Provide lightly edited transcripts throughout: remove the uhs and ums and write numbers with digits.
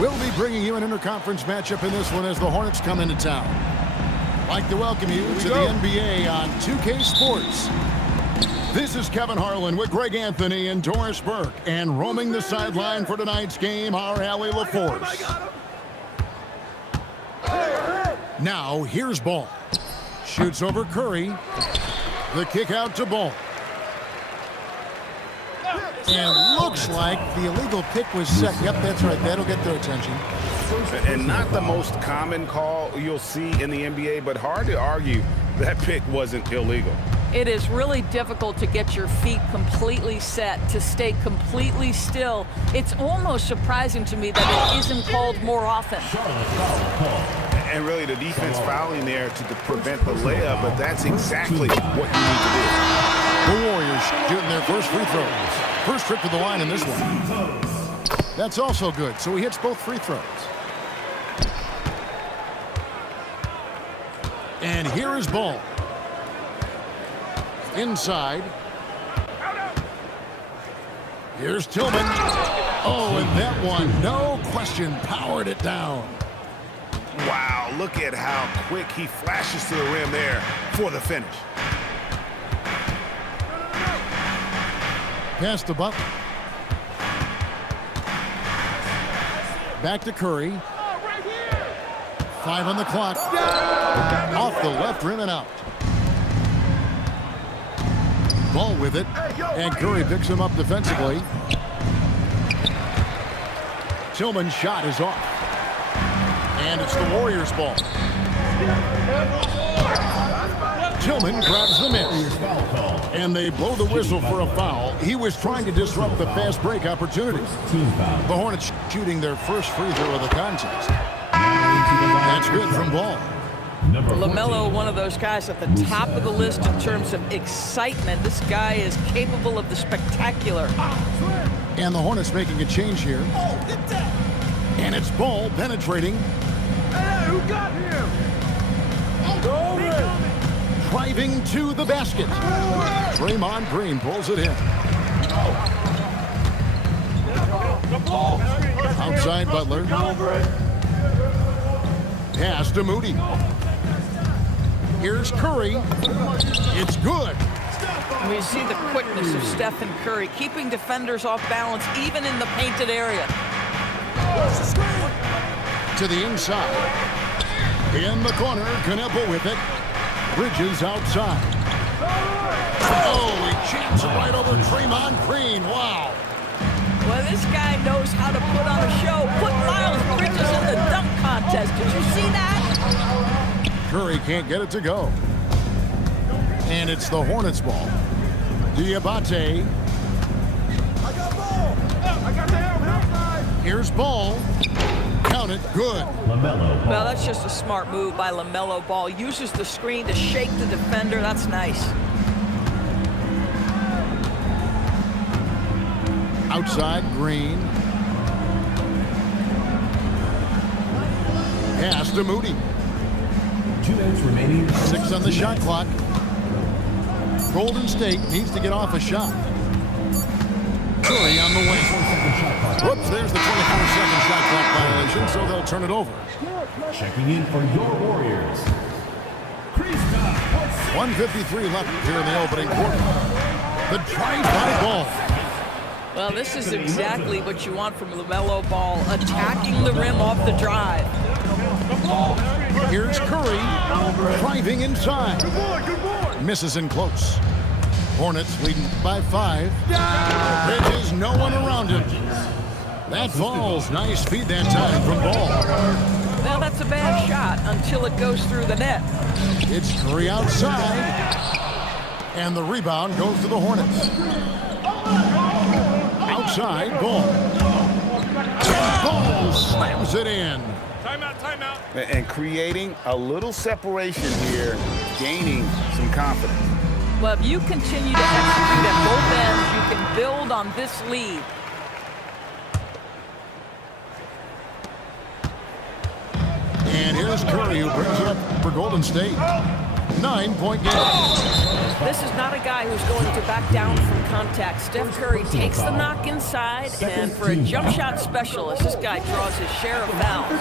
We'll be bringing you an interconference matchup in this one as the Hornets come into town. I'd like to welcome you to the NBA on 2K Sports. This is Kevin Harlan with Greg Anthony and Doris Burke, and roaming the sideline for tonight's game, our Allie LaForce. Now, here's Ball. Shoots over Curry. The kick out to Ball. And looks like the illegal pick was set. Yep, that's right. That'll get their attention. And not the most common call you'll see in the NBA, but hard to argue that pick wasn't illegal. It is really difficult to get your feet completely set, to stay completely still. It's almost surprising to me that it isn't called more often. And really the defense fouling there to prevent the layup, but that's exactly what you need to do. The Warriors shooting their first free throws. First trip to the line in this one. That's also good, so he hits both free throws. And here is Ball. Inside. Here's Tillman. Oh, and that one, no question, powered it down. Wow, look at how quick he flashes to the rim there for the finish. Pass to Butler. Back to Curry. 5 on the clock. Off the left rim and out. Ball with it, and Curry picks him up defensively. Tillman's shot is off. And it's the Warriors' ball. Tillman grabs the miss. And they blow the whistle for a foul. He was trying to disrupt the fast break opportunity. The Hornets shooting their first free throw of the contest. That's good from Ball. LaMelo, one of those guys at the top of the list in terms of excitement. This guy is capable of the spectacular. And the Hornets making a change here. And it's Ball penetrating. Hey, who got him? Driving to the basket. Draymond Green pulls it in. Outside Butler. Pass to Moody. Here's Curry. It's good. We see the quickness of Stephen Curry, keeping defenders off balance even in the painted area. To the inside. In the corner, Kneppel with it. Bridges outside. Oh, he jams it right over Draymond Green. Wow. Well, this guy knows how to put on a show. Put Miles Bridges in the dunk contest. Did you see that? Curry can't get it to go. And it's the Hornets' ball. Diabate. I got ball. I got the help. Here's Ball. Count it. Good. LaMelo. Well, that's just a smart move by LaMelo Ball. Uses the screen to shake the defender. That's nice. Outside, Green. Pass to Moody. 2 minutes remaining. 6 on the shot clock. Golden State needs to get off a shot. Curry on the wing. Whoops, there's the 24-second shot clock violation, so they'll turn it over. Checking in for your Warriors. 1:53 left here in the opening quarter. The drive by Ball. Well, this is exactly what you want from LaMelo Ball, attacking the rim off the drive. Here's Curry, driving inside. Misses in close. Hornets leading by 5. Bridges, no one around him. That falls. Nice feed that time from Ball. Well, that's a bad shot until it goes through the net. It's Curry outside. And the rebound goes to the Hornets. Outside, Ball. And Ball slams it in. Timeout. And creating a little separation here, gaining some confidence. Well, if you continue to execute at both ends, you can build on this lead. And here's Curry, who brings it up for Golden State. 9-point game. This is not a guy who's going to back down from contact. Steph Curry takes the knock inside, and for a jump shot specialist, this guy draws his share of fouls.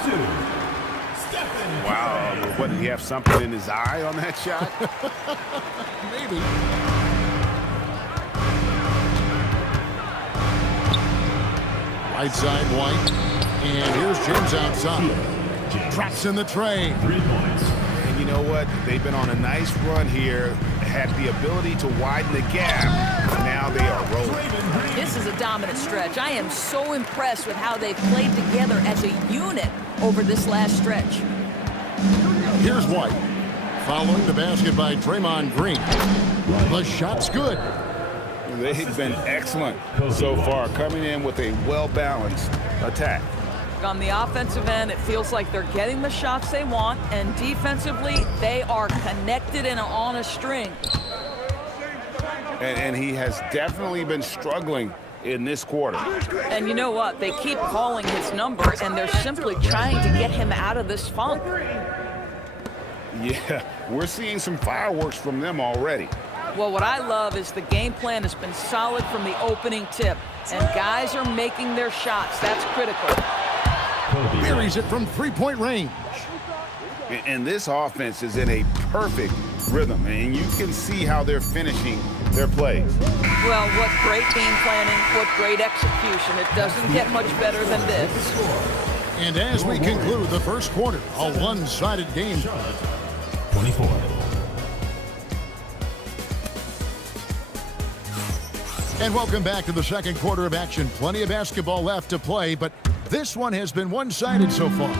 Wow, what, did he have something in his eye on that shot? Maybe. Right side, White. And here's James outside. Traps in the tray. 3 points. And you know what? They've been on a nice run here, had the ability to widen the gap. Now they are rolling. This is a dominant stretch. I am so impressed with how they've played together as a unit over this last stretch. Here's White. Following the basket by Draymond Green. The shot's good. They've been excellent so far, coming in with a well-balanced attack. On the offensive end, it feels like they're getting the shots they want, and defensively, they are connected and on a string. And he has definitely been struggling in this quarter. And you know what? They keep calling his number, and they're simply trying to get him out of this funk. Yeah, we're seeing some fireworks from them already. Well, what I love is the game plan has been solid from the opening tip, and guys are making their shots. That's critical. Buries it from three-point range. And this offense is in a perfect rhythm, and you can see how they're finishing their plays. Well, what great game planning, what great execution. It doesn't get much better than this. And as we conclude the first quarter, a one-sided game. 24. And welcome back to the second quarter of action. Plenty of basketball left to play, but this one has been one-sided so far.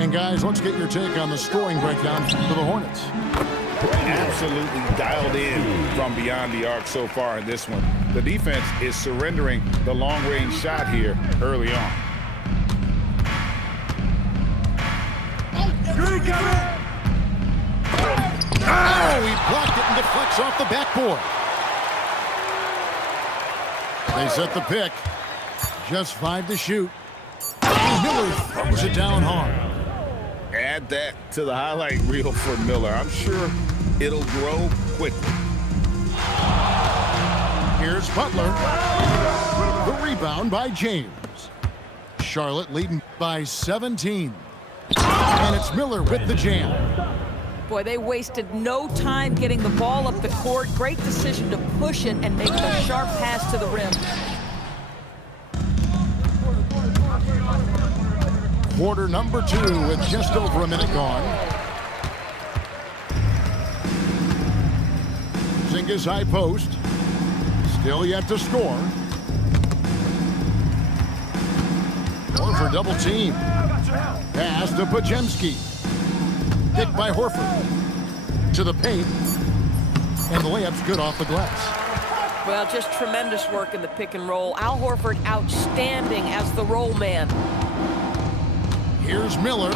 And guys, let's get your take on the scoring breakdown for the Hornets. Absolutely dialed in from beyond the arc so far in this one. The defense is surrendering the long-range shot here early on. Oh, he blocked it and deflects off the backboard. They set the pick. Just 5 to shoot. And Miller throws it down hard. Add that to the highlight reel for Miller. I'm sure it'll grow quickly. Here's Butler. The rebound by James. Charlotte leading by 17. And it's Miller with the jam. Boy, they wasted no time getting the ball up the court. Great decision to push it and make the sharp pass to the rim. Quarter number 2 with just over a minute gone. Zinga's high post. Still yet to score. Horford double team. Pass to Pajemski. Picked by Horford. To the paint. And the layup's good off the glass. Well, just tremendous work in the pick and roll. Al Horford outstanding as the roll man. Here's Miller.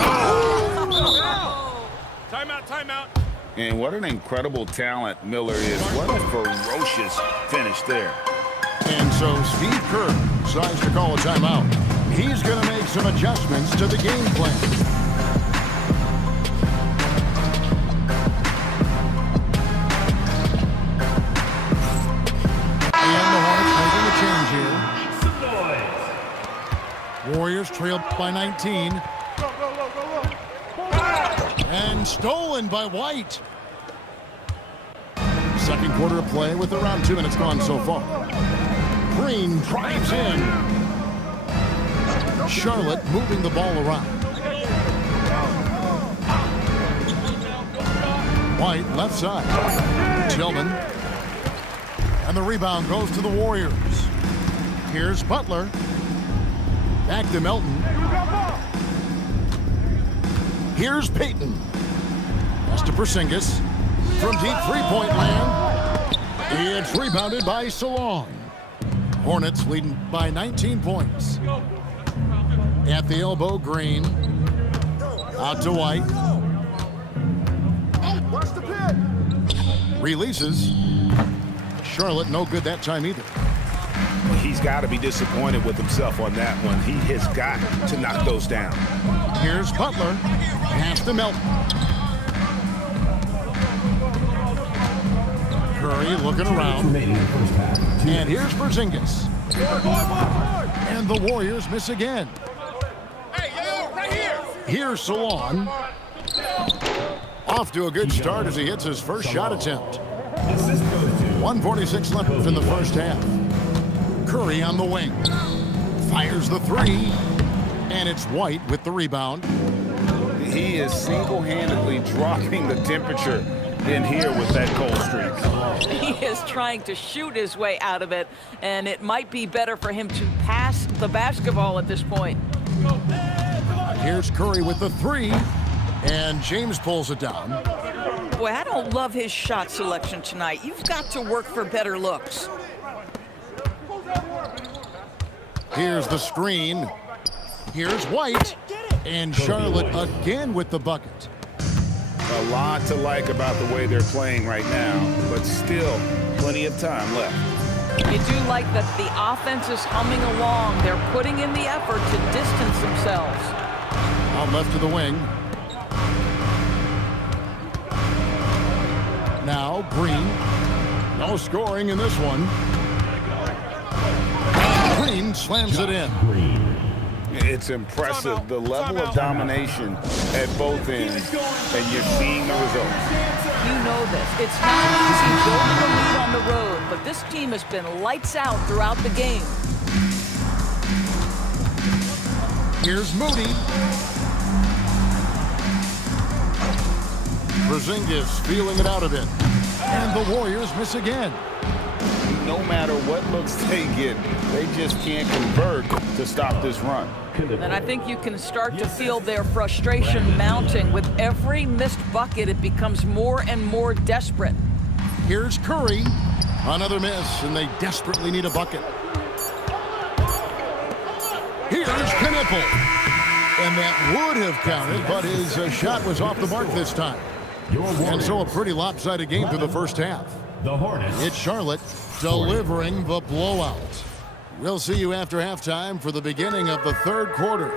Timeout, timeout. And what an incredible talent Miller is. What a ferocious finish there. And so Steve Kerr decides to call a timeout. He's going to make some adjustments to the game plan. And the Hornets making a change here. Warriors trailed by 19. And stolen by White. Second quarter of play with around 2 minutes gone so far. Green drives in. Charlotte moving the ball around. White left side. Tillman. And the rebound goes to the Warriors. Here's Butler. Back to Melton. Here's Payton. Pass to Porzingis. From deep three-point land. It's rebounded by Salon. Hornets leading by 19 points. At the elbow, Green. Out to White. Releases. Charlotte no good that time either. He's got to be disappointed with himself on that one. He has got to knock those down. Here's Butler. Pass to Melton. Curry looking 2 minutes around. remaining in the first half. And here's Porzingis. And the Warriors miss again. Hey, yo, right here. Here's Salon. Off to a good start as he hits his first shot attempt. Assist goes to 1:46 left in the first half. Curry on the wing. Fires the three. And it's White with the rebound. He is single-handedly dropping the temperature in here with that cold streak. He is trying to shoot his way out of it, and it might be better for him to pass the basketball at this point. Here's Curry with the three. And James pulls it down. Boy, I don't love his shot selection tonight. You've got to work for better looks. Here's the screen. Here's White. And Charlotte again with the bucket. A lot to like about the way they're playing right now, but still plenty of time left. You do like that the offense is humming along. They're putting in the effort to distance themselves. Out left to the wing. Now Green. No scoring in this one. Green slams it in. Green. It's impressive, the level of domination at both ends, and you're seeing the results. You know this. It's not easy building a lead on the road, but this team has been lights out throughout the game. Here's Moody. Porzingis feeling it out a bit. And the Warriors miss again. No matter what looks they get, they just can't convert to stop this run. And I think you can start to feel their frustration mounting. With every missed bucket, it becomes more and more desperate. Here's Curry. Another miss, and they desperately need a bucket. Here's Knipple. And that would have counted, but his shot was off the mark this time. And so a pretty lopsided game through the first half. The Hornets. It's Charlotte delivering the blowout. We'll see you after halftime for the beginning of the third quarter.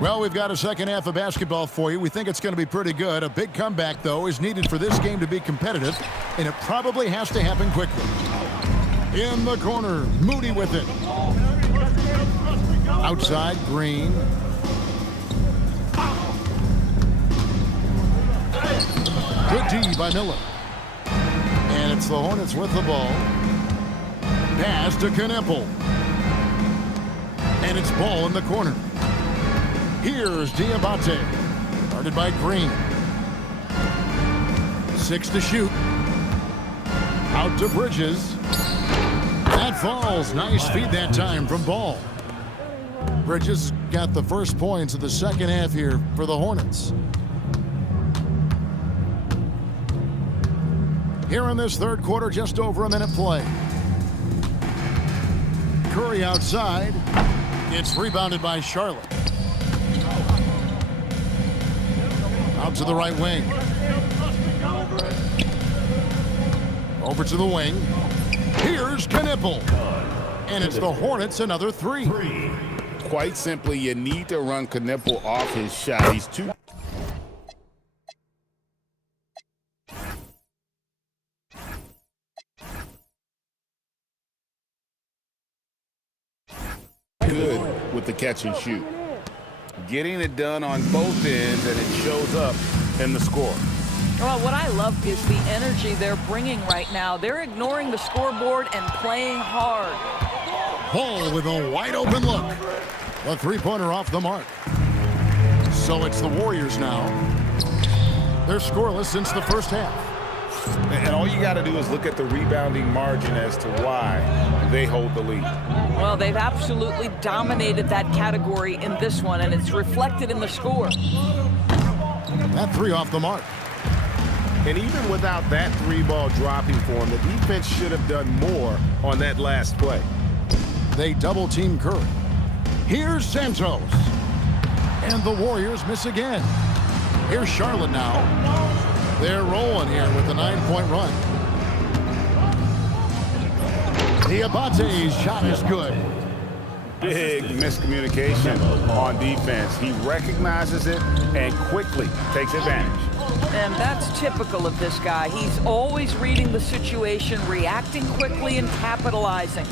Well, we've got a second half of basketball for you. We think it's going to be pretty good. A big comeback, though, is needed for this game to be competitive, and it probably has to happen quickly. In the corner, Moody with it. Outside, Green. Good D by Miller. And it's the Hornets with the ball. Pass to Knipple. And it's ball in the corner. Here's Diabate. Guarded by Green. 6 to shoot. Out to Bridges. That falls. Nice feed that time from Ball. Bridges got the first points of the second half here for the Hornets. Here in this third quarter, just over a minute play. Curry outside. It's rebounded by Charlotte. Out to the right wing. Over to the wing. Here's Knipple. And it's the Hornets another three. Quite simply, you need to run Knipple off his shot. He's too good with the catch and shoot. Getting it done on both ends, and it shows up in the score. Well, what I love is the energy they're bringing right now. They're ignoring the scoreboard and playing hard. Ball with a wide open look. A three-pointer off the mark. So it's the Warriors now. They're scoreless since the first half. And all you got to do is look at the rebounding margin as to why they hold the lead. Well, they've absolutely dominated that category in this one, and it's reflected in the score. That three off the mark. And even without that three ball dropping for him, the defense should have done more on that last play. They double-team Curry. Here's Santos. And the Warriors miss again. Here's Charlotte now. They're rolling here with a 9-point run. Diabate's shot is good. Big miscommunication on defense. He recognizes it and quickly takes advantage. And that's typical of this guy. He's always reading the situation, reacting quickly, and capitalizing.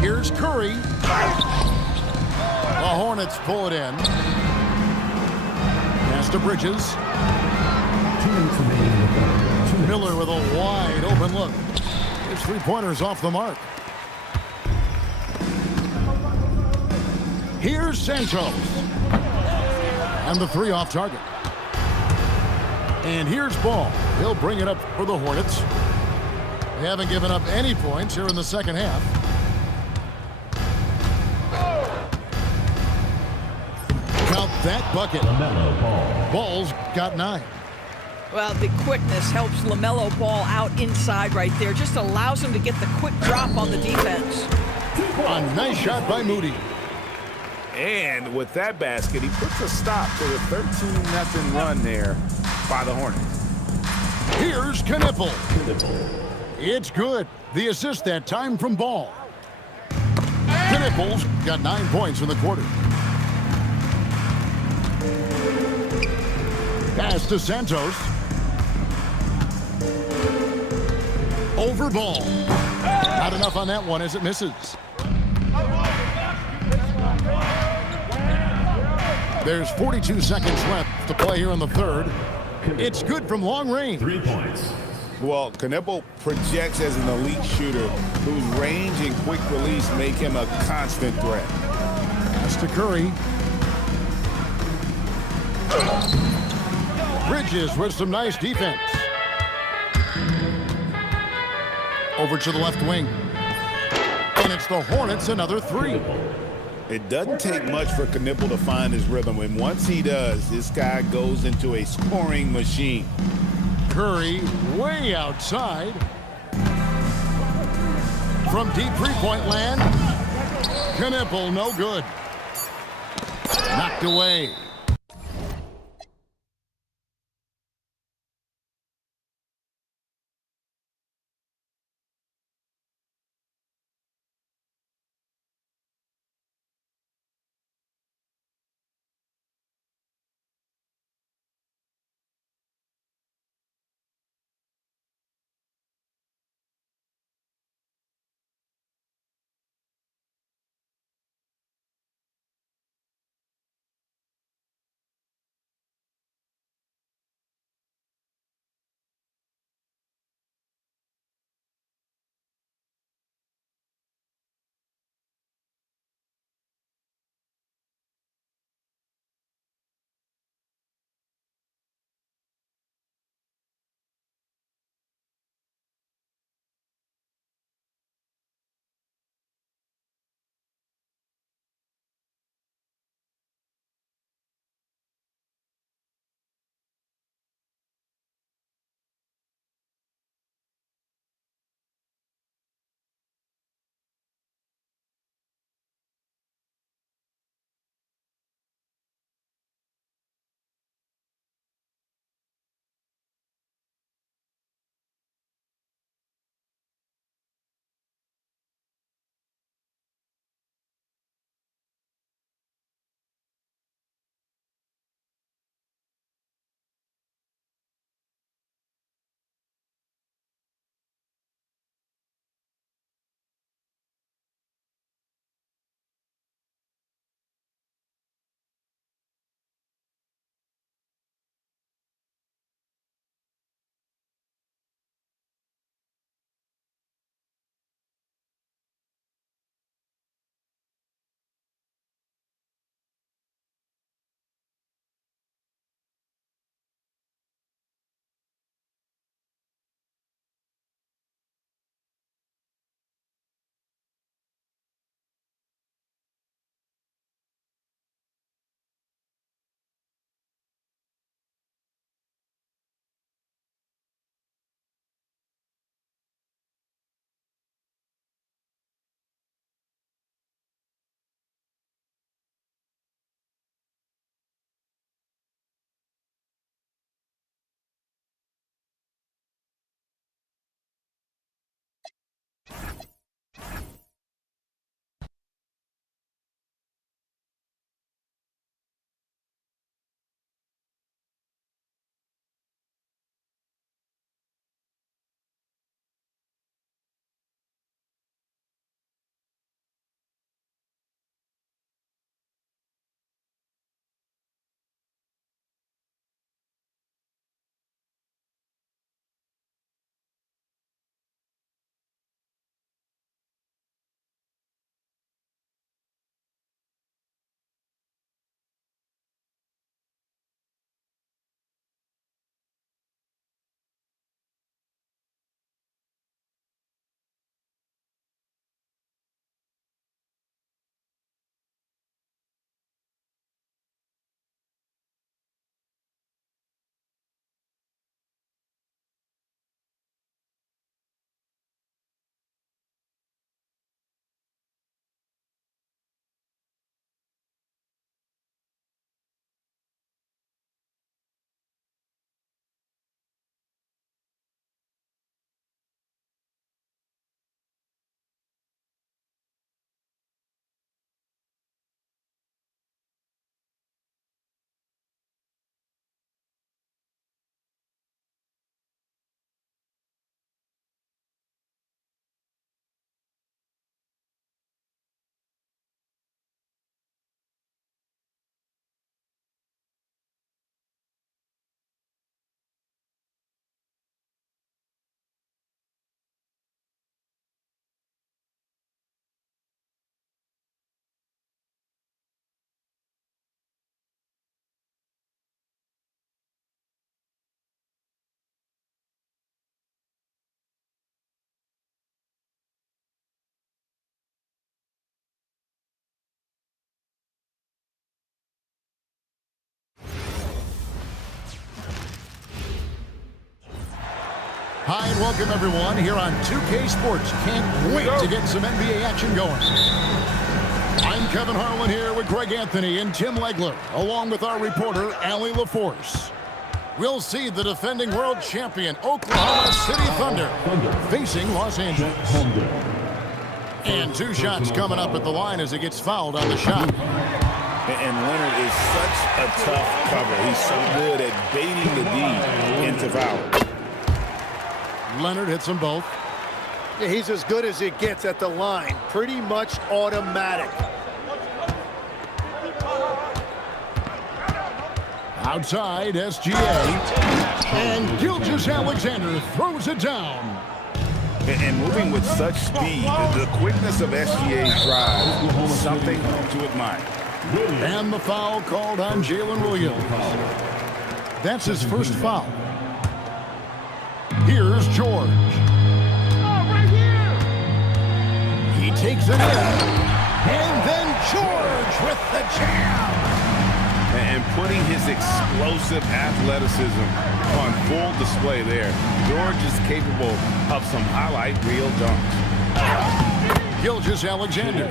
Here's Curry. The Hornets pull it in. Pass to Bridges. 2 minutes remaining in the quarter. Miller with a wide open look. His three-pointers off the mark. Here's Santos. And the three off target. And here's Ball. He'll bring it up for the Hornets. They haven't given up any points here in the second half. Count that bucket. LaMelo Ball. Ball's got 9. Well, the quickness helps LaMelo Ball out inside right there. Just allows him to get the quick drop on the defense. A nice shot by Moody. And with that basket, he puts a stop to the 13-0 run there by the Hornets. Here's Knipple. It's good. The assist that time from Ball. Knipple's got 9 points in the quarter. Pass to Santos. Over Ball. Not enough on that one as it misses. There's 42 seconds left to play here in the third. It's good from long range. 3 points. Well, Knipple projects as an elite shooter whose range and quick release make him a constant threat. Pass to Curry. Bridges with some nice defense. Over to the left wing. And it's the Hornets another 3. It doesn't take much for Knipple to find his rhythm, and once he does, this guy goes into a scoring machine. Curry way outside. From deep three-point land. Knipple no good. Knocked away. Hi and welcome everyone here on 2K Sports. Can't wait to get some NBA action going. I'm Kevin Harlan here with Greg Anthony and Tim Legler, along with our reporter, Allie LaForce. We'll see the defending world champion, Oklahoma City Thunder, facing Los Angeles. And 2 shots coming up at the line as he gets fouled on the shot. And Leonard is such a tough cover. He's so good at baiting the D into foul. Leonard hits them both. Yeah, he's as good as it gets at the line. Pretty much automatic. Outside, SGA. And Gilgeous-Alexander throws it down. And moving with such speed, the quickness of SGA's drive, something to admire. And the foul called on Jalen Williams. That's his first foul. Here's George. He takes it in. And then George with the jam. And putting his explosive athleticism on full display there. George is capable of some highlight reel dunks. Gilgeous-Alexander.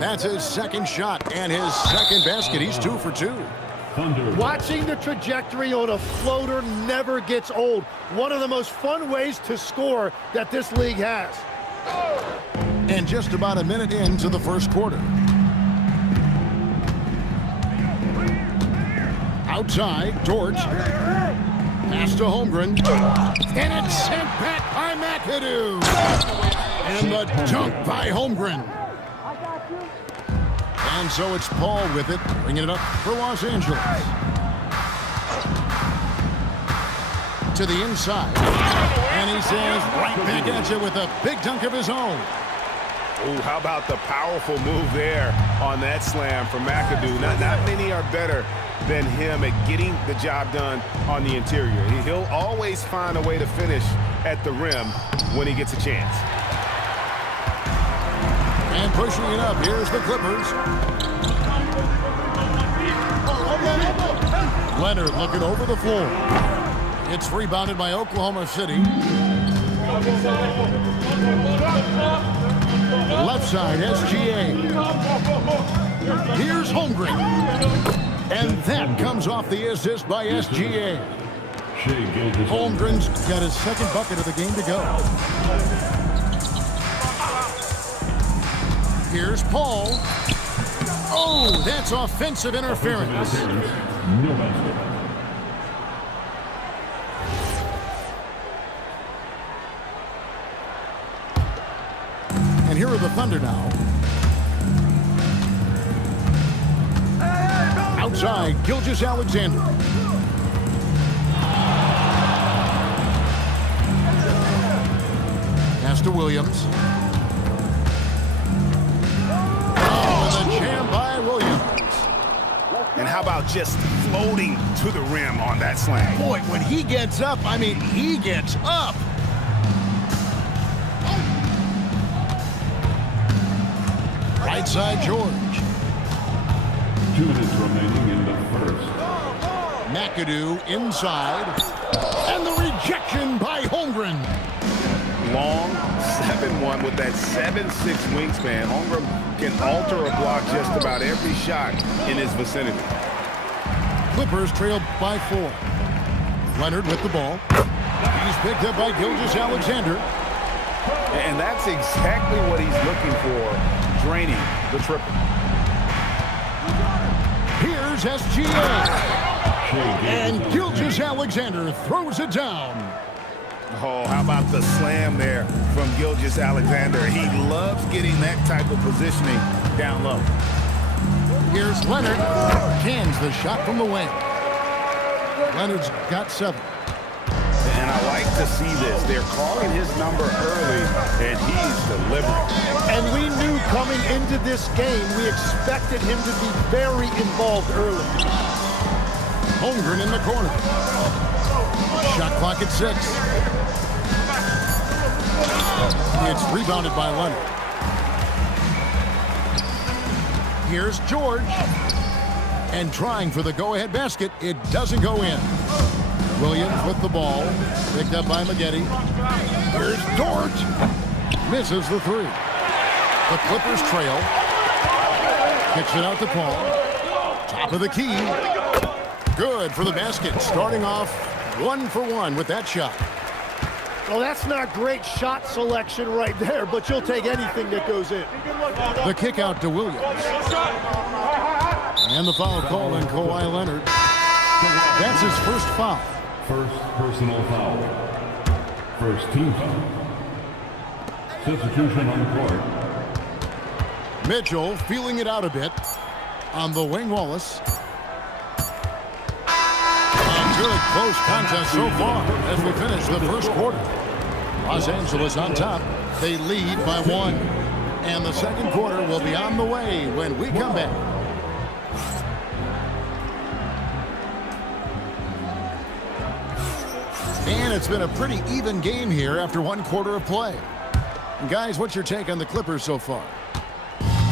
That's his second shot and his second basket. He's 2 for 2. Watching the trajectory on a floater never gets old. One of the most fun ways to score that this league has. And just about a minute into the first quarter. Outside, George. Pass to Holmgren. And it's sent back by McAdoo. And the dunk by Holmgren. And so it's Paul with it, bringing it up for Los Angeles. To the inside. And he says right back at you with a big dunk of his own. Oh, how about the powerful move there on that slam from McAdoo. Not many are better than him at getting the job done on the interior. He'll always find a way to finish at the rim when he gets a chance. And pushing it up, here's the Clippers. Leonard looking over the floor. It's rebounded by Oklahoma City. Left side, SGA. Here's Holmgren. And that comes off the assist by SGA. Holmgren's got his second bucket of the game to go. Here's Paul. Oh, that's offensive interference. And here are the Thunder now. Outside, Gilgeous-Alexander. Pass to Williams. Jam by Williams. And how about just floating to the rim on that slam? Boy, when he gets up, I mean, he gets up. Right side, George. 2 minutes remaining in the first. McAdoo inside. And the rejection by Holmgren. Long 7-1 with that 7'6" wingspan. Holmgren can alter a block just about every shot in his vicinity. Clippers trail by 4. Leonard with the ball. He's picked up by Gilgeous-Alexander. And that's exactly what he's looking for, draining the triple. Here's SGA. And Gilgeous-Alexander throws it down. Oh, how about the slam there from Gilgeous-Alexander? He loves getting that type of positioning down low. Here's Leonard. Cans the shot from the wing. Leonard's got 7. And I like to see this. They're calling his number early, and he's delivering. And we knew coming into this game, we expected him to be very involved early. Holmgren in the corner. Shot clock at 6. It's rebounded by Leonard. Here's George. And trying for the go-ahead basket. It doesn't go in. Williams with the ball. Picked up by Maggette. Here's Dort. Misses the three. The Clippers trail. Kicks it out to Paul. Top of the key. Good for the basket. Starting off 1 for 1 with that shot. Well, that's not great shot selection right there, but you'll take anything that goes in. The kick out to Williams. And the foul call on Kawhi Leonard. That's his first foul. First personal foul. First team foul. Substitution on the court. Mitchell feeling it out a bit on the wing. Wallace. A good close contest so far as we finish the first quarter. Los Angeles on top. They lead by 1. And the second quarter will be on the way when we come back. And it's been a pretty even game here after 1 quarter of play. And guys, what's your take on the Clippers so far?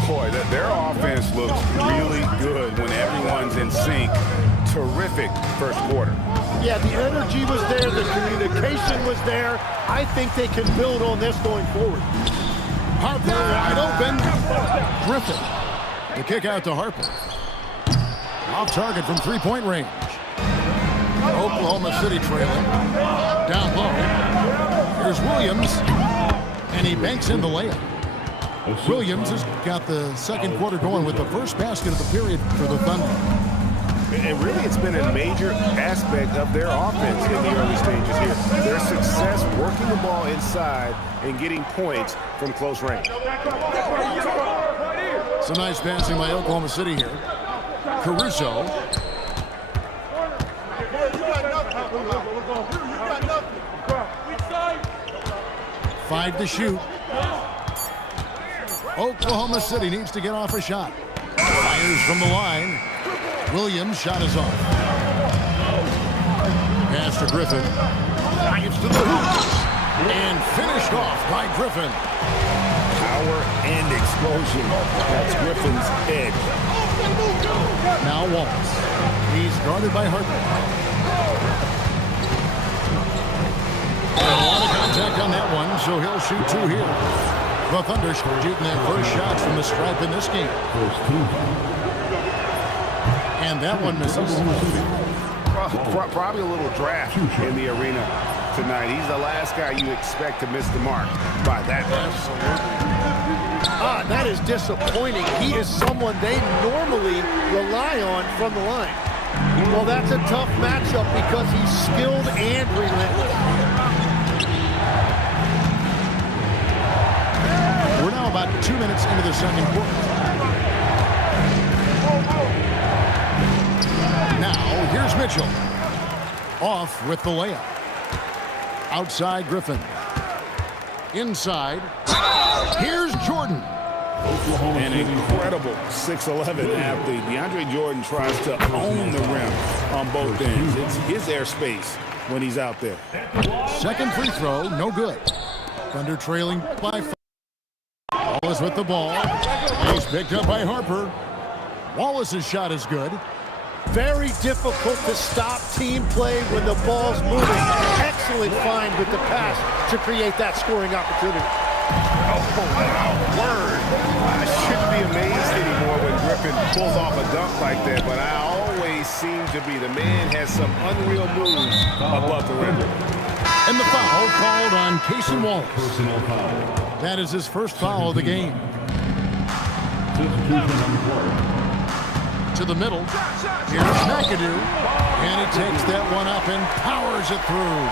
Boy, their offense looks really good when everyone's in sync. Terrific first quarter. Yeah, the energy was there, the communication was there. I think they can build on this going forward. Harper wide open. Griffin. The kick out to Harper. Off target from three-point range. Oklahoma City trailing. Down low. Here's Williams. And he banks in the layup. Williams has got the second quarter going with the first basket of the period for the Thunder. And really, it's been a major aspect of their offense in the early stages here. Their success working the ball inside and getting points from close range. Some nice passing by Oklahoma City here. Caruso. Five to shoot. Oklahoma City needs to get off a shot. Fires from the line. Williams' shot is off. Pass to Griffin. Drives to the hoop. And finished off by Griffin. Power and explosion. That's Griffin's edge. Now Wallace. He's guarded by Harper. And a lot of contact on that one, so he'll shoot 2 here. The Thunder shooting their first shots from the stripe in this game. And that one misses. Probably a little draft in the arena tonight. He's the last guy you expect to miss the mark by that much. That is disappointing. He is someone they normally rely on from the line. Well, that's a tough matchup because he's skilled and relentless. We're now about 2 minutes into the second quarter. Now, here's Mitchell. Off with the layup. Outside Griffin. Inside. Here's Jordan. An incredible 6'11" athlete. DeAndre Jordan tries to own the rim on both ends. It's his airspace when he's out there. Second free throw, no good. Thunder trailing by 5. Wallace with the ball. He's picked up by Harper. Wallace's shot is good. Very difficult to stop team play when the ball's moving. Excellent find with the pass to create that scoring opportunity. Oh, word. I shouldn't be amazed anymore when Griffin pulls off a dunk like that, but I always seem to be. The man has some unreal moves above the rim. And the foul called on Casey Wallace. Personal foul. That is his first foul of the game. Substitution on the court. To the middle. Here's McAdoo. And he takes that one up and powers it through.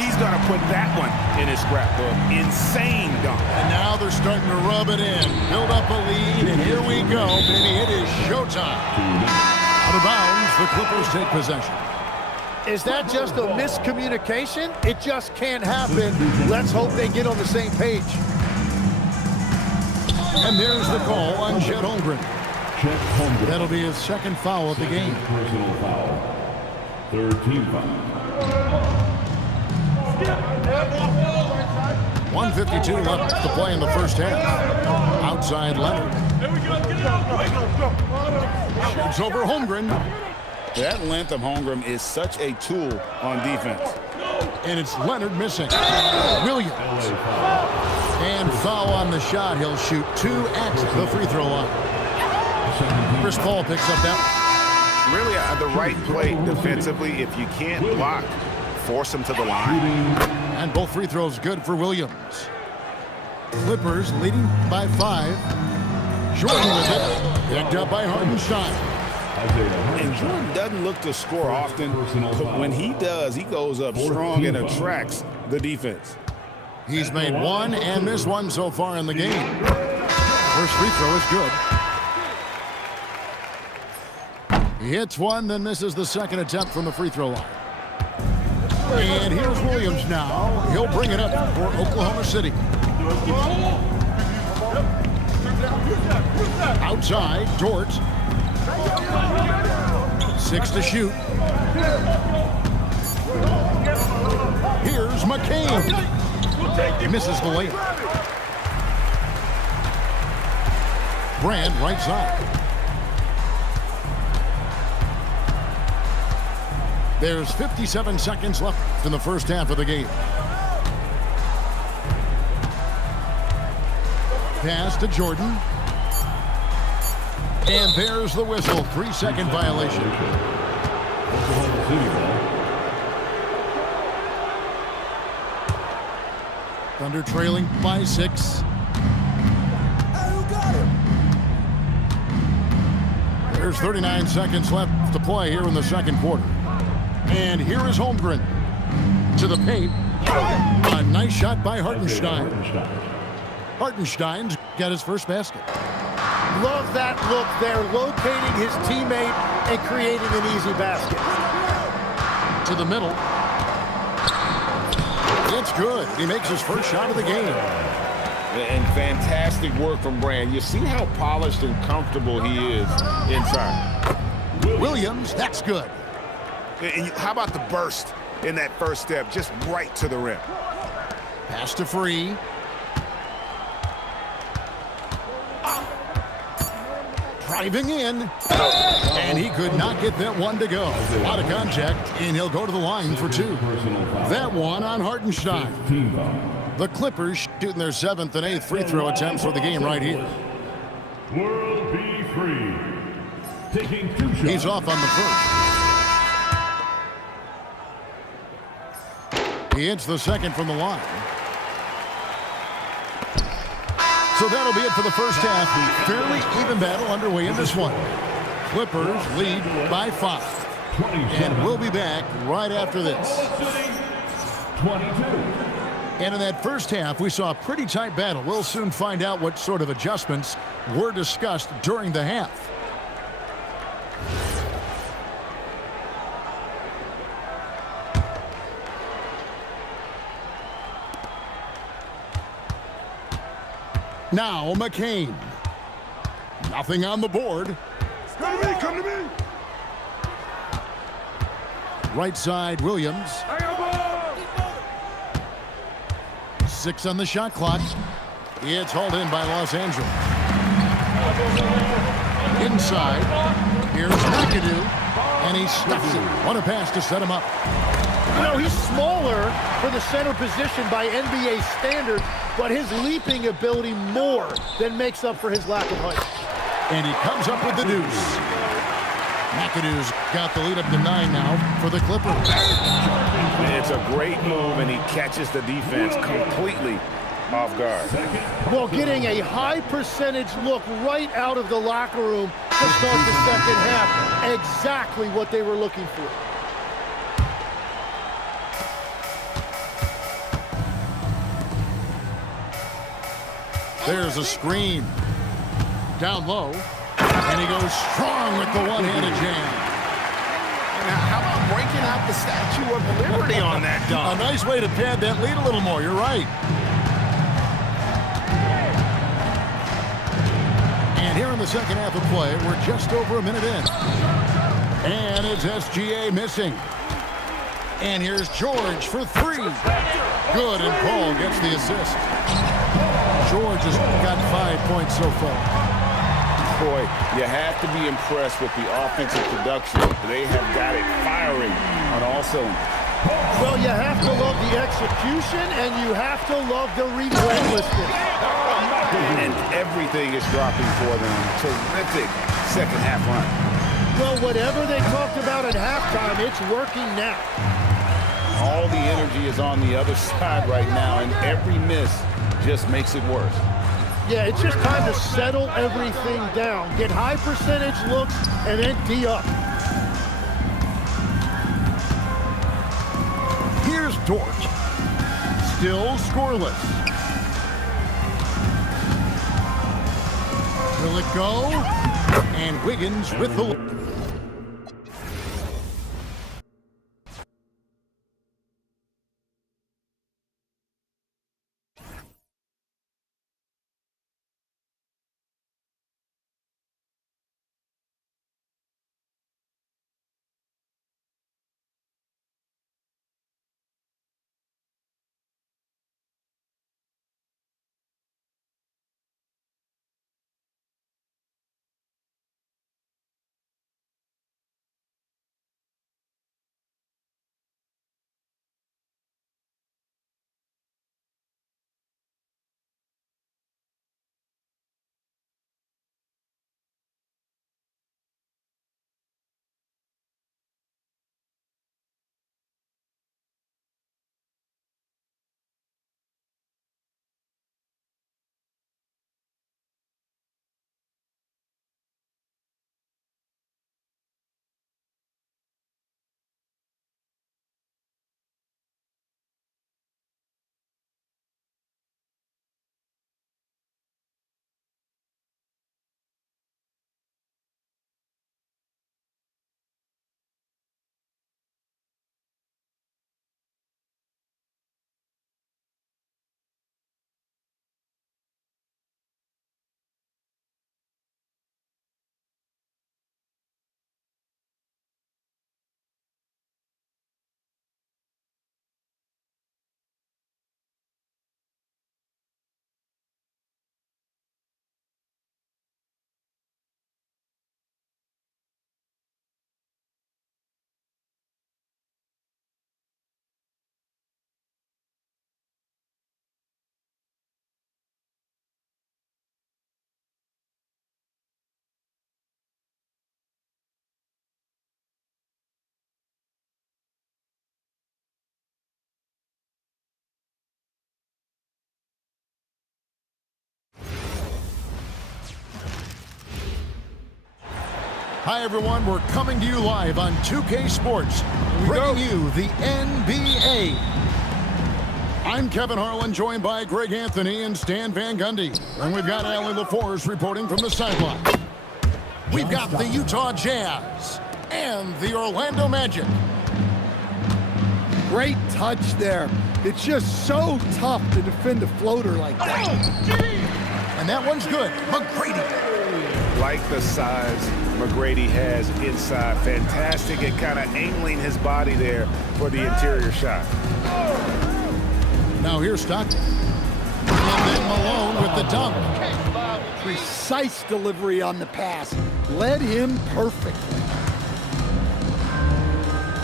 He's going to put that one in his scrapbook. Insane dunk. And now they're starting to rub it in. Build up a lead, and here we go, baby. It is showtime. Out of bounds, the Clippers take possession. Is that just a miscommunication? It just can't happen. Let's hope they get on the same page. And there's the call on Chet Holmgren. That'll be his second foul of the game. Personal foul. Third team foul. 1:52 left to play in the first half. Outside Leonard. Shoots over Holmgren. That length of Holmgren is such a tool on defense. And it's Leonard missing. Williams. And foul on the shot. He'll shoot 2 at the free throw line. Chris Paul picks up that. Really the right play defensively. If you can't block, force him to the line. And both free throws good for Williams. Clippers leading by 5. Jordan with it. Picked up by Hartenstein. And Jordan doesn't look to score often, but when he does, he goes up strong and attracts the defense. He's made 1 and missed 1 so far in the game. First free throw is good. He hits 1, then misses the second attempt from the free throw line. And here's Williams now. He'll bring it up for Oklahoma City. Outside, Dort. 6 to shoot. Here's McCain. Misses the layup. Brand right side. There's 57 seconds left in the first half of the game. Pass to Jordan. And there's the whistle. 3-second violation. Thunder trailing by 6. There's 39 seconds left to play here in the second quarter. And here is Holmgren to the paint. A nice shot by Hartenstein. Hartenstein's got his first basket. Love that look there, locating his teammate and creating an easy basket. To the middle. It's good. He makes his first shot of the game. And fantastic work from Brand. You see how polished and comfortable he is inside. Williams, that's good. And how about the burst in that first step, just right to the rim. Pass to Free. Driving in. And he could not get that one to go. A lot of contact, and he'll go to the line for 2. That one on Hartenstein. The Clippers shooting their 7th and 8th free throw attempts for the game right here. World be free. Taking 2 shots. He's off on the first. He hits the second from the line. So that'll be it for the first half. Fairly even battle underway in this one. Clippers lead by 5. And we'll be back right after this. 22. And in that first half, we saw a pretty tight battle. We'll soon find out what sort of adjustments were discussed during the half. Now McCain. Nothing on the board. Come to me, come to me. Right side, Williams. 6 on the shot clock. It's hauled in by Los Angeles. Inside, here's McAdoo, and he stuffs it. What a pass to set him up. You know, he's smaller for the center position by NBA standards, but his leaping ability more than makes up for his lack of height. And he comes up with the deuce. McAdoo's got the lead up to 9 now for the Clippers. It's a great move, and he catches the defense completely off guard. Well, getting a high percentage look right out of the locker room to start the second half. Exactly what they were looking for. There's a screen. Down low. And he goes strong with the one-handed jam. Now, how about breaking out the Statue of Liberty on that A dunk? nice way to pad that lead a little more. You're right. And here in the second half of play, we're just over a minute in. And it's SGA missing. And here's George for 3. Good, and Paul gets the assist. George has got 5 points so far. Boy, you have to be impressed with the offensive production. They have got it firing on all cylinders. Well, you have to love the execution, and you have to love the relentlessness. And everything is dropping for them. Terrific second half run. Well, whatever they talked about at halftime, it's working now. All the energy is on the other side right now, and every miss just makes it worse. Yeah, it's just time to settle everything down. Get high percentage looks, and then tee up. Here's Dort. Still scoreless. Will it go? And Wiggins with the... Hi, everyone. We're coming to you live on 2K Sports, bringing you the NBA. I'm Kevin Harlan, joined by Greg Anthony and Stan Van Gundy. And we've got Allie LaForce reporting from the sideline. We've got the Utah Jazz and the Orlando Magic. Great touch there. It's just so tough to defend a floater like that. And that one's good. McGrady. Like the size McGrady has inside. Fantastic at kind of angling his body there for the interior shot. Now here's Stockton. And then Malone with the dunk. Precise delivery on the pass. Led him perfectly.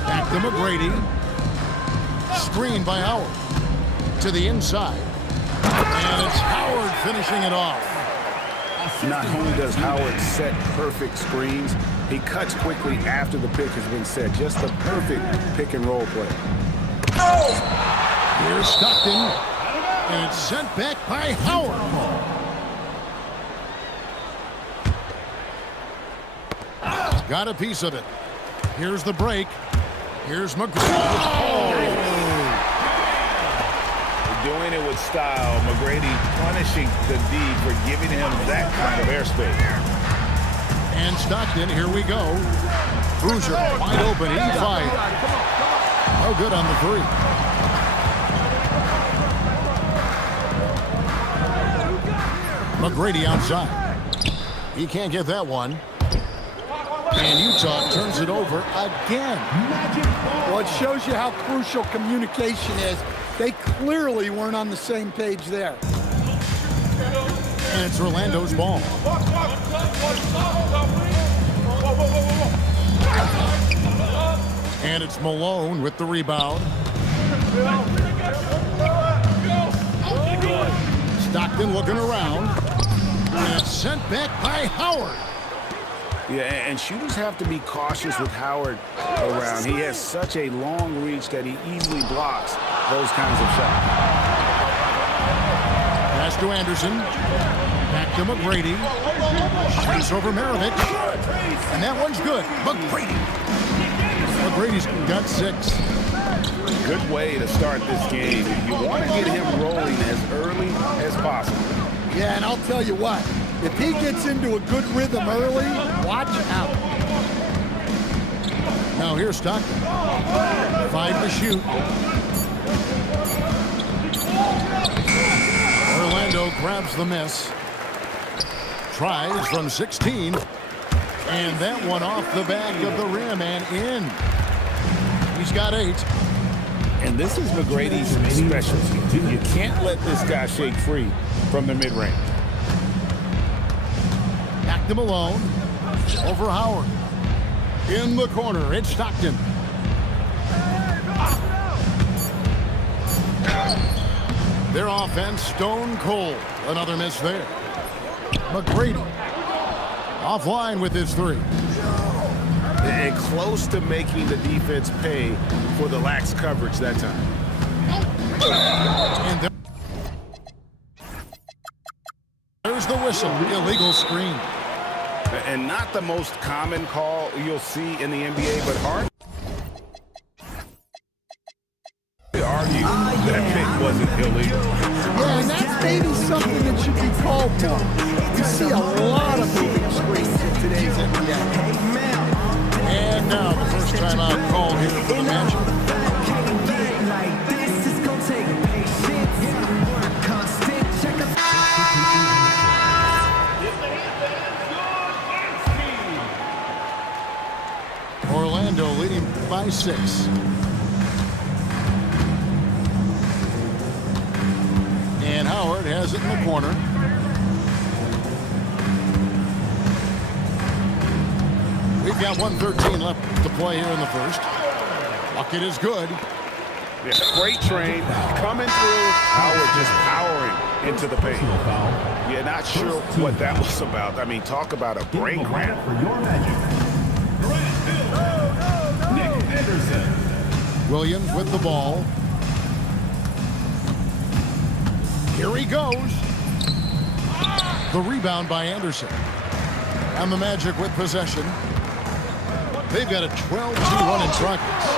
Back to McGrady. Screen by Howard. To the inside. And it's Howard finishing it off. Not only does Howard set perfect screens, he cuts quickly after the pick has been set. Just the perfect pick and roll play. Here's Stockton. And it's sent back by Howard. Got a piece of it. Here's the break. Here's McGrady. Doing it with style. McGrady punishing the D for giving him that kind of airspace. And Stockton, here we go. Boozer wide open, inside. No good on the three. McGrady outside. He can't get that one. And Utah turns it over again. Well, it shows you how crucial communication is. They clearly weren't on the same page there. And it's Orlando's ball. And it's Malone with the rebound. Stockton looking around. And it's sent back by Howard. Yeah, and shooters have to be cautious with Howard around. He has such a long reach that he easily blocks those kinds of shots. Pass to Anderson. Back to McGrady. Shoots over Maravich. And that one's good. McGrady. McGrady's got 6. Good way to start this game. You want to get him rolling as early as possible. Yeah, and I'll tell you what, if he gets into a good rhythm early, watch out. Now here's Stockton. 5 to shoot. Orlando grabs the miss. Tries from 16. And that one off the back of the rim and in. He's got 8. And this is McGrady's specialty. You can't let this guy shake free from the mid-range. Back to Malone. Over Howard. In the corner, it's Stockton. Their offense stone cold. Another miss there. McGrady offline with his 3. And close to making the defense pay for the lax coverage that time. And there's the whistle. Illegal screen. And not the most common call you'll see in the NBA, but hard to argue that pick wasn't illegal. Yeah, and that's maybe something that should be called more. You see a lot of moving screens in today's NBA. And now the first timeout call here for the matchup. Orlando leading by 6. And Howard has it in the corner. We've got 1:13 left to play here in the first. Bucket is good. Yeah, freight train coming through. Howard just powering into the paint. Yeah, not sure what that was about. I mean, talk about a brain cramp. Williams with the ball. Here he goes. The rebound by Anderson. And the Magic with possession. They've got a 12-2 in Rockets.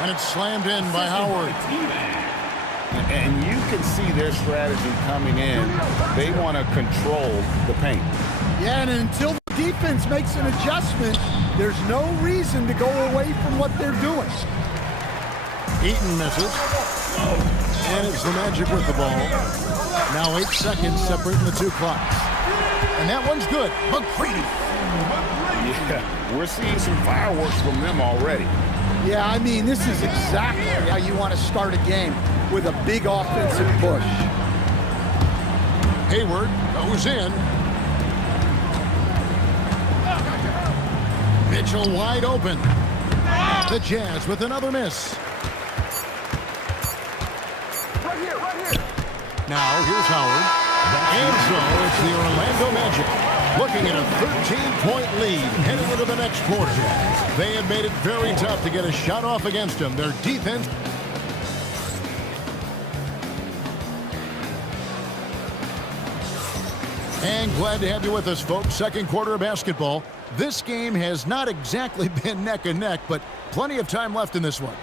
And it's slammed in by Howard. And you can see their strategy coming in. They want to control the paint. Yeah, and until the defense makes an adjustment, there's no reason to go away from what they're doing. Eaton misses. And it's the Magic with the ball. Now 8 seconds separating the 2 clocks. And that one's good. McGrady. Yeah, we're seeing some fireworks from them already. Yeah, I mean, this is exactly how you want to start a game, with a big offensive push. Hayward goes in. Mitchell wide open. The Jazz with another miss. Now here's Howard. And so it's the Orlando Magic looking at a 13-point lead heading into the next quarter. They have made it very tough to get a shot off against them. Their defense. And glad to have you with us, folks. Second quarter of basketball. This game has not exactly been neck and neck, but plenty of time left in this one.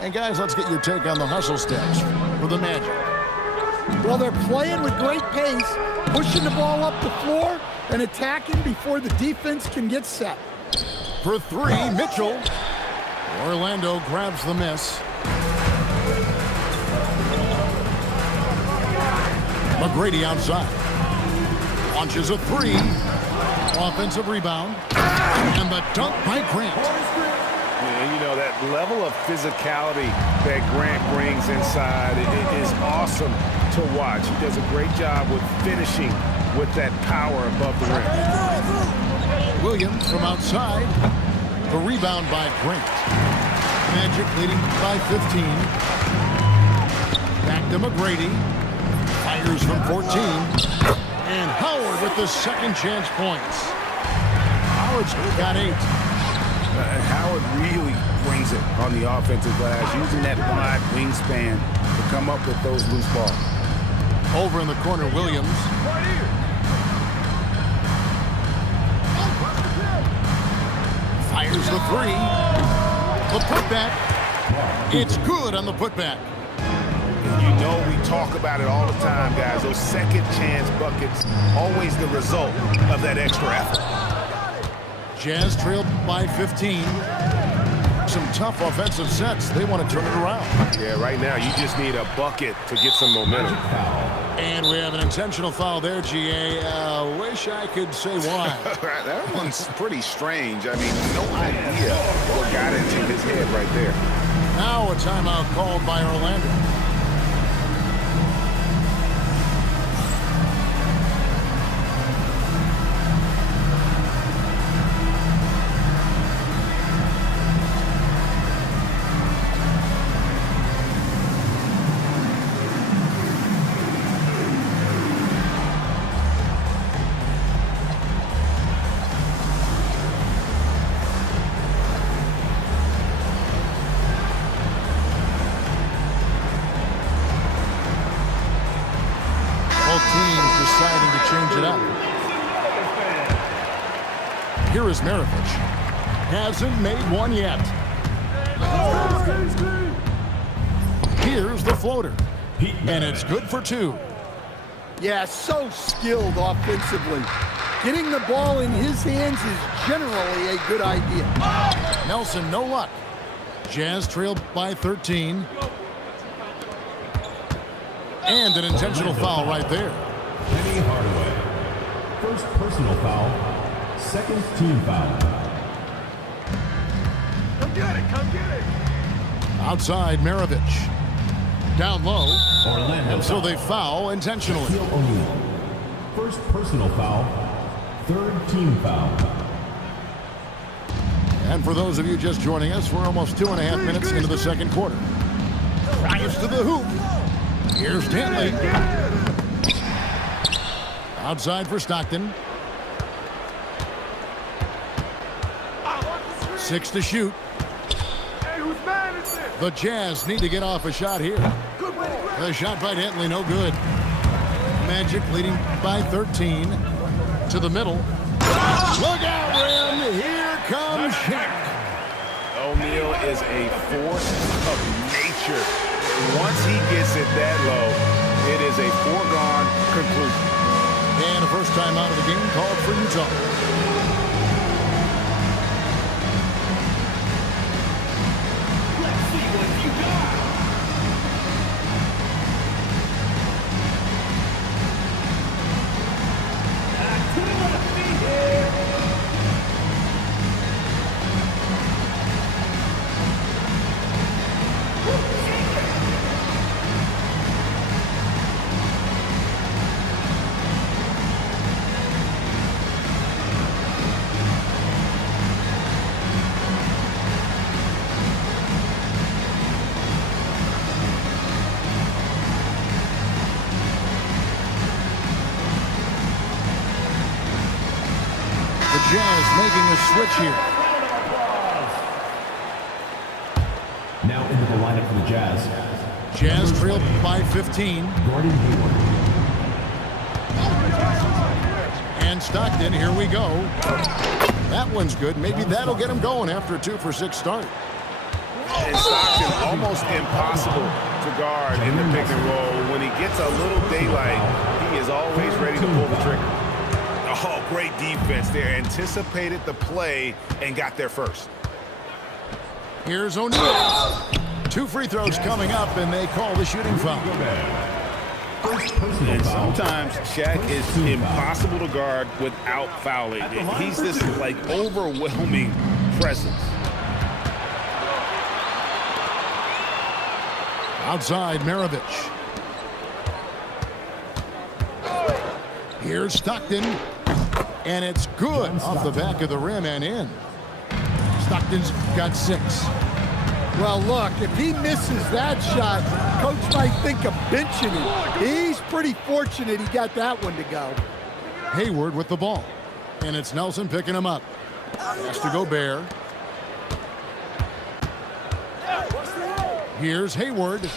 And guys, let's get your take on the hustle stats for the Magic. Well, they're playing with great pace, pushing the ball up the floor and attacking before the defense can get set. For 3, Mitchell. Orlando grabs the miss. McGrady outside. Launches a 3. Offensive rebound. And the dunk by Grant. And you know, that level of physicality that Grant brings inside is awesome to watch. He does a great job with finishing with that power above the rim. Williams from outside. The rebound by Grant. Magic leading by 15. Back to McGrady. Fires from 14. And Howard with the second chance points. Howard's got 8. Howard really brings it on the offensive glass, using that wide wingspan to come up with those loose balls. Over in the corner, Williams. Fires the 3. The putback. It's good on the putback. You know we talk about it all the time, guys. Those second chance buckets, always the result of that extra effort. Jazz trailed by 15. Some tough offensive sets. They want to turn it around. Yeah, right now you just need a bucket to get some momentum. And we have an intentional foul there, GA. Wish I could say why. That one's pretty strange. I mean, no idea what got into his head right there. Now a timeout called by Orlando. Teams deciding to change it up. Here is Maravich. Hasn't made one yet. Here's the floater. And it's good for 2. Yeah, so skilled offensively. Getting the ball in his hands is generally a good idea. Nelson, no luck. Jazz trailed by 13. And an intentional foul right there. Penny Hardaway. First personal foul. Second team foul. Come get it, come get it. Outside, Maravich. Down low. Orlando. So they foul intentionally. Shaquille O'Neal. First personal foul. Third team foul. And for those of you just joining us, we're almost 2.5 minutes into the second quarter. Drives to the hoop. Here's Dantley. Outside for Stockton. 6 to shoot. The Jazz need to get off a shot here. The shot by Dantley, no good. Magic leading by 13. To the middle. Look out, Rim. Here comes Shaq. O'Neal is a force of nature. Once he gets it that low, it is a foregone conclusion. And a first time out of the game called for Utah. Jazz making a switch here. Now into the lineup for the Jazz. Jazz trailed by 15. Gordon Hayward. And Stockton, here we go. That one's good. Maybe that'll get him going after a 2-for-6 start. And Stockton almost impossible to guard in the pick and roll. When he gets a little daylight, he is always ready to pull the trigger. Oh, great defense there. Anticipated the play and got there first. Here's O'Neal. 2 free throws coming up, and they call the shooting foul. And sometimes Shaq is impossible to guard without fouling. He's this, like, overwhelming presence. Outside, Maravich. Here's Stockton. And it's good off the back of the rim and in. Stockton's got 6. Well, look, if he misses that shot, coach might think of benching him. He's pretty fortunate he got that one to go. Hayward with the ball. And it's Nelson picking him up. Has to go Bear. Here's Hayward.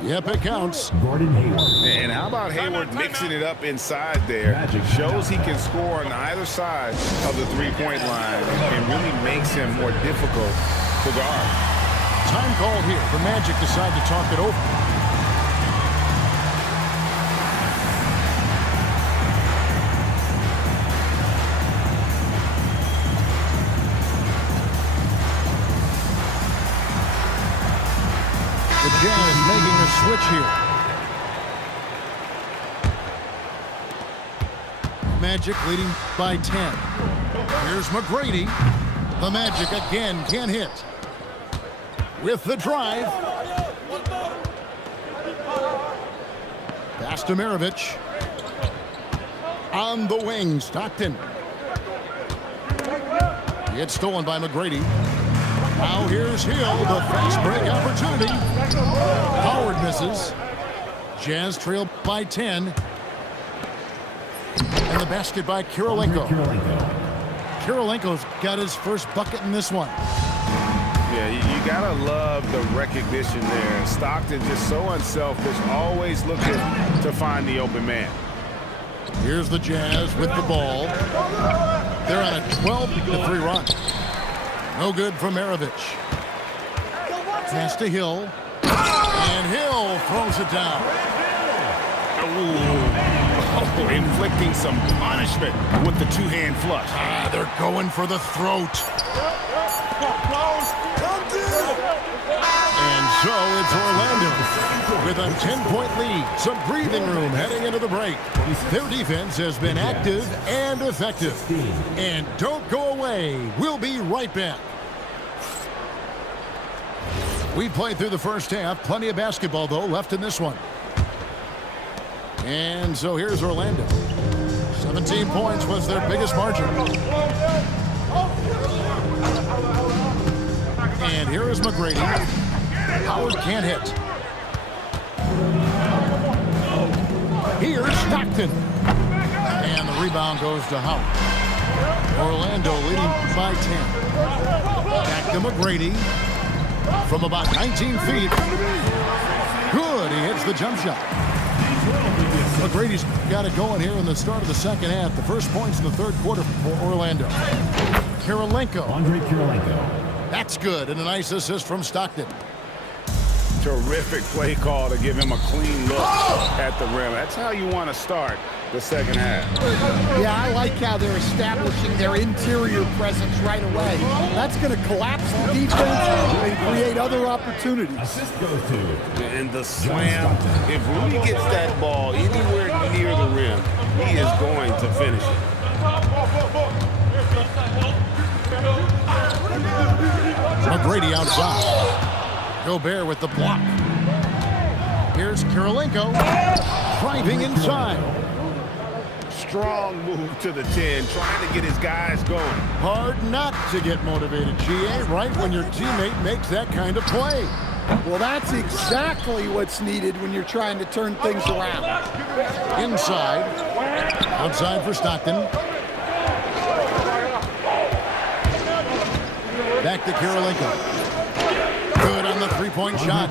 Yep, it counts. Gordon Hayward. And how about Hayward mixing it up inside there? Magic. Shows he can score on either side of the three-point line and really makes him more difficult to guard. Time called here. The Magic decide to talk it over. The Jazz making a switch here. Magic leading by 10. Here's McGrady. The Magic again can't hit. With the drive. Pass to Maravich. On the wing, Stockton. It's stolen by McGrady. Now here's Hill, the fast break opportunity. Howard misses. Jazz trail by 10. And the basket by Kirilenko. Kirilenko's got his first bucket in this one. Yeah, you gotta love the recognition there. Stockton just so unselfish, always looking to find the open man. Here's the Jazz with the ball. They're on a 12-3 run. No good from Maravich. Pass to Hill. And Hill throws it down. Ooh. Inflicting some punishment with the two-hand flush. They're going for the throat. And so it's Orlando with a 10-point lead. Some breathing room heading into the break. Their defense has been active and effective. And don't go away. We'll be right back. We played through the first half. Plenty of basketball, though, left in this one. And so here's Orlando. 17 points was their biggest margin. And here is McGrady. Howard can't hit. Here's Stockton. And the rebound goes to Howard. Orlando leading by 10. Back to McGrady. From about 19 feet. Good, he hits the jump shot. McGrady's got it going here in the start of the second half. The first points in the third quarter for Orlando. Kirilenko. Andre Kirilenko. That's good, and a nice assist from Stockton. Terrific play call to give him a clean look at the rim. That's how you want to start the second half. Yeah, I like how they're establishing their interior presence right away. That's going to collapse the defense and create other opportunities. Assist goes to. And the slam. If Rudy gets that ball anywhere near the rim, he is going to finish it. McGrady outside. Gobert with the block. Here's Kirilenko driving inside. Strong move to the 10, trying to get his guys going. Hard not to get motivated, GA, right when your teammate makes that kind of play. Well, that's exactly what's needed when you're trying to turn things around. Inside. Outside for Stockton. Back to Kirilenko. Good on the three-point shot.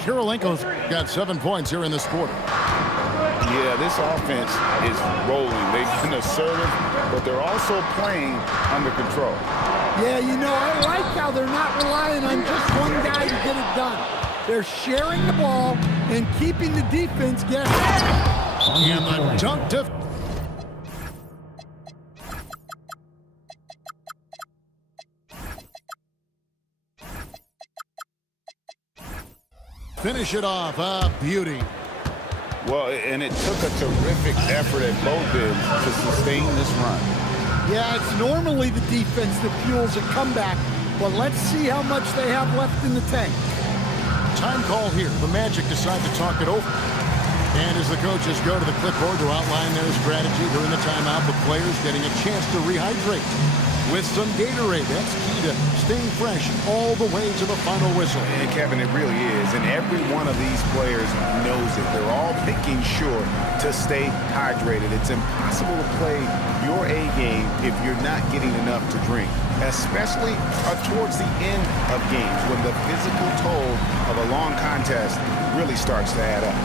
Kirilenko's got 7 points here in this quarter. Yeah, this offense is rolling. They've been assertive, but they're also playing under control. Yeah, you know, I like how they're not relying on just one guy to get it done. They're sharing the ball and keeping the defense guessing. And the dunk to... Finish it off. A beauty. Well, and it took a terrific effort at both ends to sustain this run. Yeah, it's normally the defense that fuels a comeback, but let's see how much they have left in the tank. Time call here. The Magic decide to talk it over. And as the coaches go to the clipboard to outline their strategy during the timeout, the players getting a chance to rehydrate with some Gatorade. That's key to staying fresh all the way to the final whistle. And Kevin, it really is. And every one of these players knows it. They're all making sure to stay hydrated. It's impossible to play your A game if you're not getting enough to drink, especially towards the end of games when the physical toll of a long contest really starts to add up.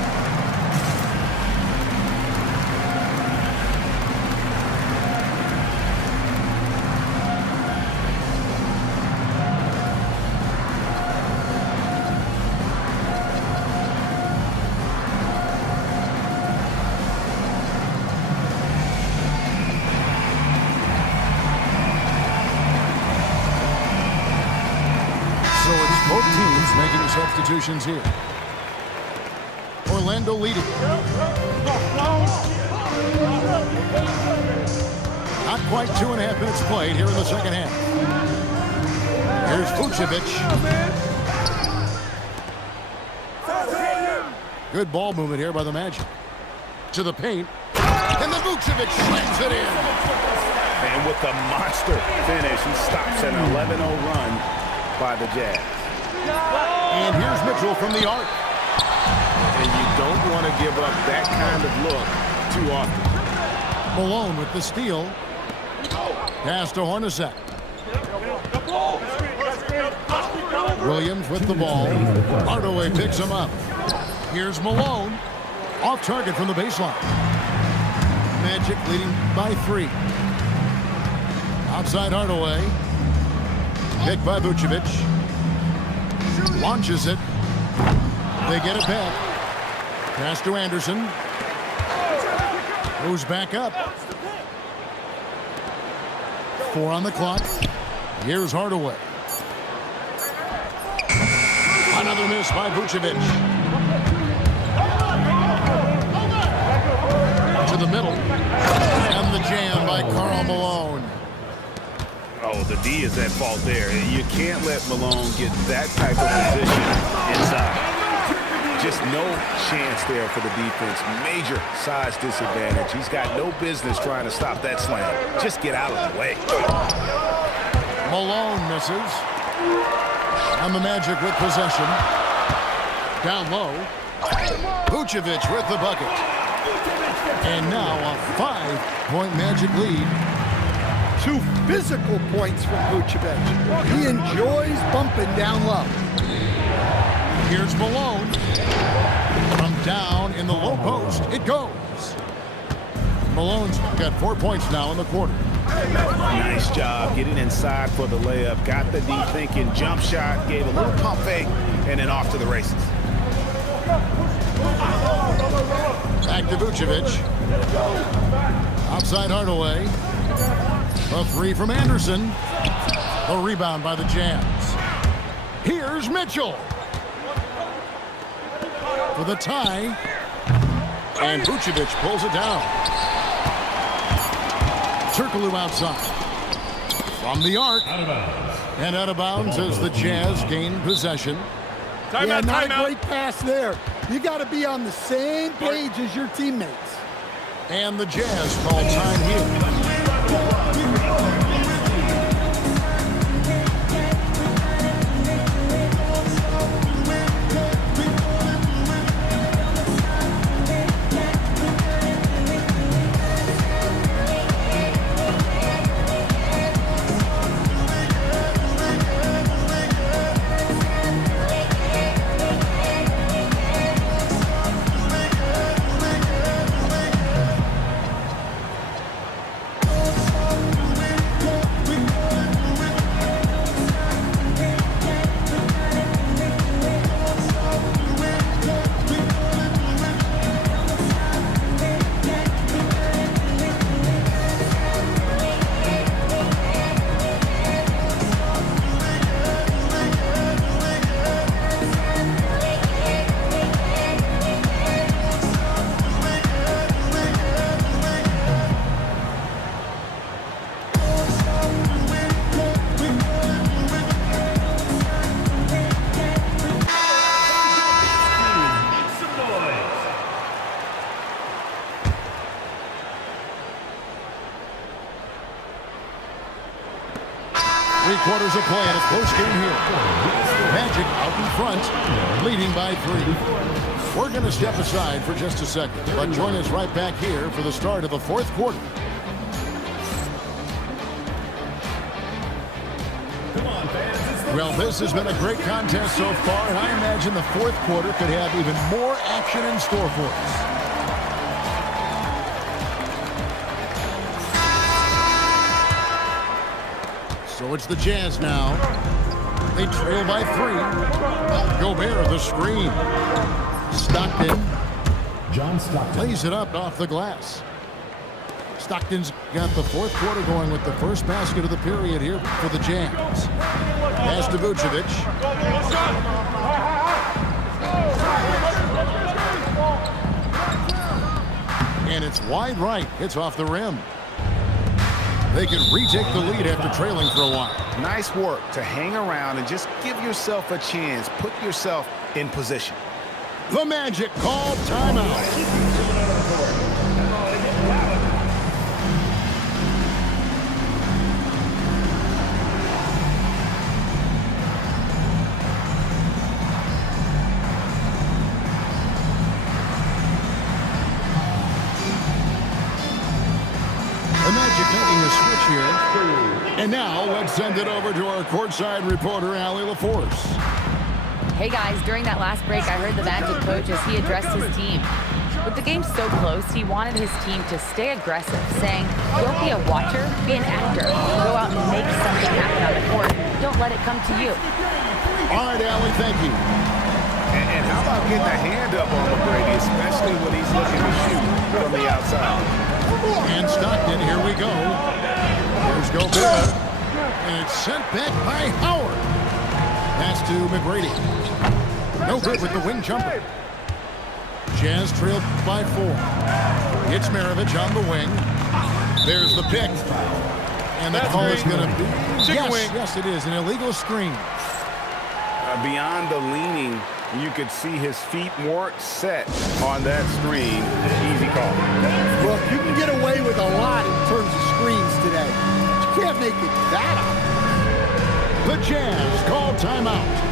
So it's both teams making substitutions here. Orlando leading. Not quite 2.5 minutes played here in the second half. Here's Vucevic. Good ball movement here by the Magic. To the paint. And the Vucevic slams it in. And with the monster finish, he stops an 11-0 run by the Jazz. And here's Mitchell from the arc. And you don't want to give up that kind of look too often. Malone with the steal. Pass to Hornacek. Williams with the ball. Hardaway picks him up. Here's Malone. Off target from the baseline. Magic leading by 3. Outside Hardaway. Picked by Vucevic. Launches it. They get it back. Pass to Anderson. Moves back up. 4 on the clock. Here's Hardaway. Another miss by Vucevic. To the middle. And the jam by Karl Malone. Oh, the D is at fault there. You can't let Malone get that type of position inside. Just no chance there for the defense. Major size disadvantage. He's got no business trying to stop that slam. Just get out of the way. Malone misses. And the Magic with possession. Down low. Vucevic with the bucket. And now a 5-point Magic lead. 2 physical points from Vucevic. He enjoys bumping down low. Here's Malone. From down in the low post, it goes. Malone's got 4 points now in the quarter. Nice job getting inside for the layup. Got the D thinking, jump shot, gave a little pump fake, and then off to the races. Back to Vucevic. Outside Hardaway. A 3 from Anderson. A rebound by the Jazz. Here's Mitchell. For the tie. And Vucevic pulls it down. Turkoglu outside. From the arc. And out of bounds as the Jazz gain possession. Not a great pass there. You got to be on the same page as your teammates. And the Jazz call time here. 3/4 of play in a close game here. Magic out in front, leading by 3. We're going to step aside for just a second, but join us right back here for the start of the 4th quarter. Well, this has been a great contest so far, and I imagine the 4th quarter could have even more action in store for us. So it's the Jazz now. They trail by 3. Gobert, the screen. Stockton. John Stockton Plays it up off the glass. Stockton's got the 4th quarter going with the first basket of the period here for the Jazz. Pass to Vucevic. And it's wide right. It's off the rim. They can retake the lead after trailing for a while. Nice work to hang around and just give yourself a chance. Put yourself in position. The Magic called timeout. The Magic making a switch here. And now let's send it over to our courtside reporter, Allie LaForce. Hey guys, during that last break, I heard the Magic coach as he addressed his team. With the game so close, he wanted his team to stay aggressive, saying, don't be a watcher, be an actor. Go out and make something happen on the court. Don't let it come to you. All right, Allie, thank you. And how about getting a hand up on McGrady, especially when he's looking to shoot from the outside. And Stockton, here we go. Here's Gobert. And it's sent back by Howard. Pass to McGrady. No good with the wing jumper. Jazz trailed by 4. It's Maravich on the wing. There's the pick. And the call is going to be... Yes, it is. An illegal screen. Beyond the leaning, you could see his feet weren't set on that screen. Easy call. Look, you can get away with a lot in terms of screens today. But you can't make it that obvious. The Jazz call timeout.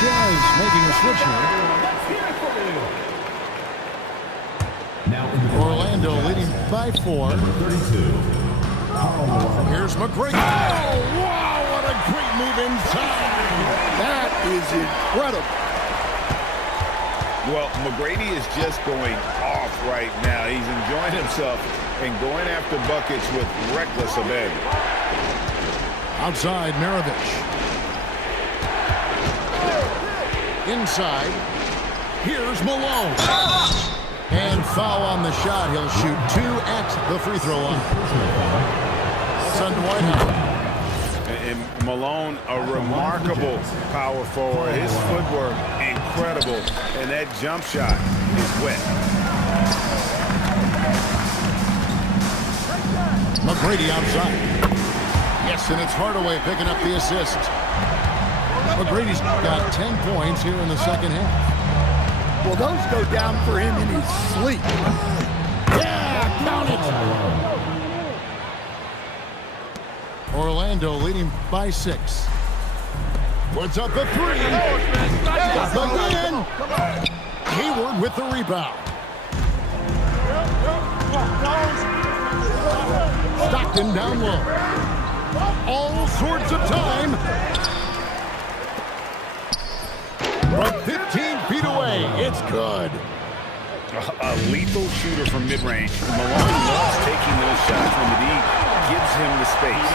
Jazz making a switch here. now in the Orlando leading by 4. 32. Here's McGrady. Oh, wow, what a great move inside. That is incredible. Well, McGrady is just going off right now. He's enjoying himself and going after buckets with reckless abandon. Outside, Maravich. Inside, here's Malone. And foul on the shot. He'll shoot 2 at the free throw line. Son Dwight Howard. And Malone, a remarkable power forward. His footwork, incredible. And that jump shot is wet. McGrady outside. Yes, and it's Hardaway picking up the assist. McGrady's got 10 points here in the second half. Well, those go down for him in his sleep. Yeah, count it. Orlando leading by 6. Puts up the 3. Again. Hayward with the rebound. Stockton down low. All sorts of time. From 15 feet away, it's good. A lethal shooter from mid-range. Malone loves taking those shots when the D gives him the space.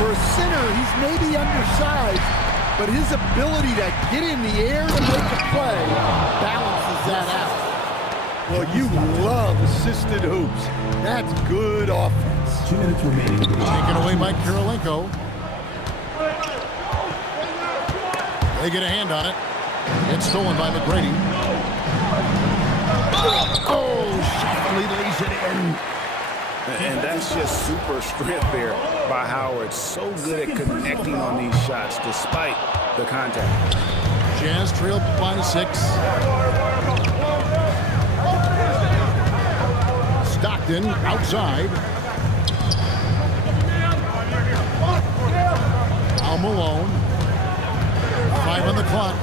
For a center, he's maybe undersized, but his ability to get in the air to make a play balances that out. Well, you love assisted hoops. That's good offense. 2 minutes remaining. Taken away by Kirilenko. They get a hand on it. It's stolen by McGrady. Oh, Shifley lays it in. And that's just super strength there by Howard. So good at connecting on these shots despite the contact. Jazz trailed by 6. Stockton outside. Al Malone. 5 on the clock.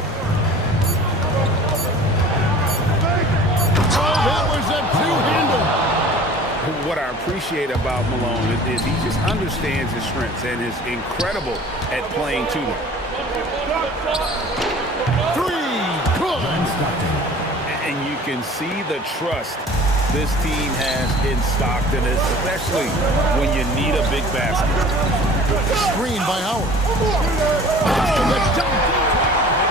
Oh, that was a two-hander. What I appreciate about Malone is he just understands his strengths and is incredible at playing to them. 3, good. And you can see the trust this team has in Stockton, especially when you need a big basket. Screen by Howard. Oh, the dunk.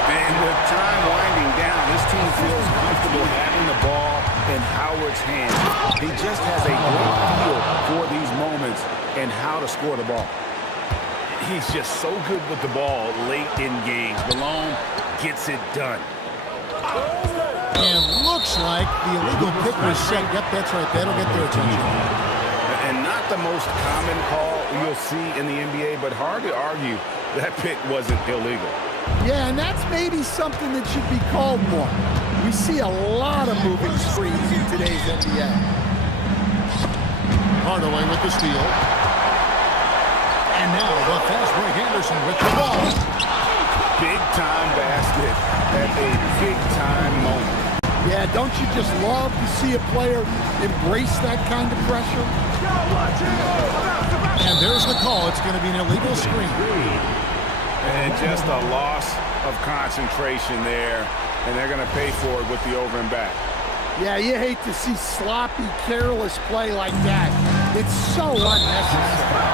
And with time winding down, this team feels comfortable having the ball in Howard's hands. He just has a great feel for these moments and how to score the ball. He's just so good with the ball late in games. Malone gets it done. And looks like the illegal pick was set. Yep, that's right. That'll get their attention. And not the most common call you'll see in the NBA, but hard to argue that pick wasn't illegal. Yeah, and that's maybe something that should be called more. We see a lot of moving screens in today's NBA. Hardaway with the steal. And now the fast break Anderson with the ball. Big time basket at a big time moment. Yeah, don't you just love to see a player embrace that kind of pressure? And there's the call. It's going to be an illegal screen. And just a loss of concentration there. And they're going to pay for it with the over and back. Yeah, you hate to see sloppy, careless play like that. It's so unnecessary.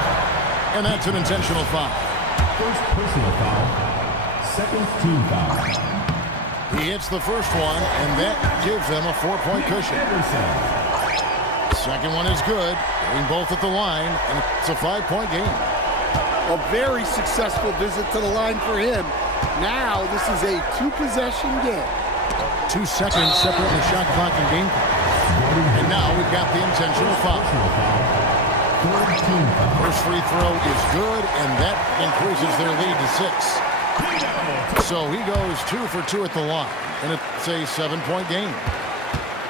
And that's an intentional foul. First personal foul. Second team foul. He hits the first one, and that gives them a 4-point cushion. Second one is good. Getting both at the line, and it's a 5-point game. A very successful visit to the line for him. Now this is a 2-possession game. 2 seconds separating the shot clock and game clock. And now we've got the intentional foul. First free throw is good, and that increases their lead to 6. So he goes 2 for 2 at the line, and it's a 7-point game.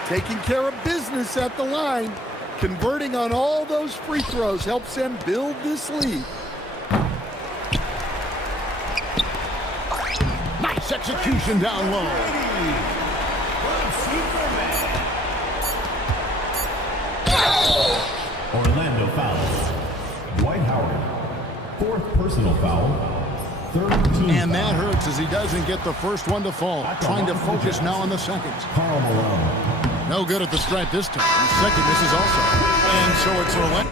Taking care of business at the line, converting on all those free throws helps them build this lead. Nice execution down low. Orlando fouls. Dwight Howard. 4th personal foul. 3rd team And foul. that hurts as he doesn't get the first one to fall. Trying to focus now on the second. Karl Malone. No good at the stripe this time. The second misses also. And so it's Orlando.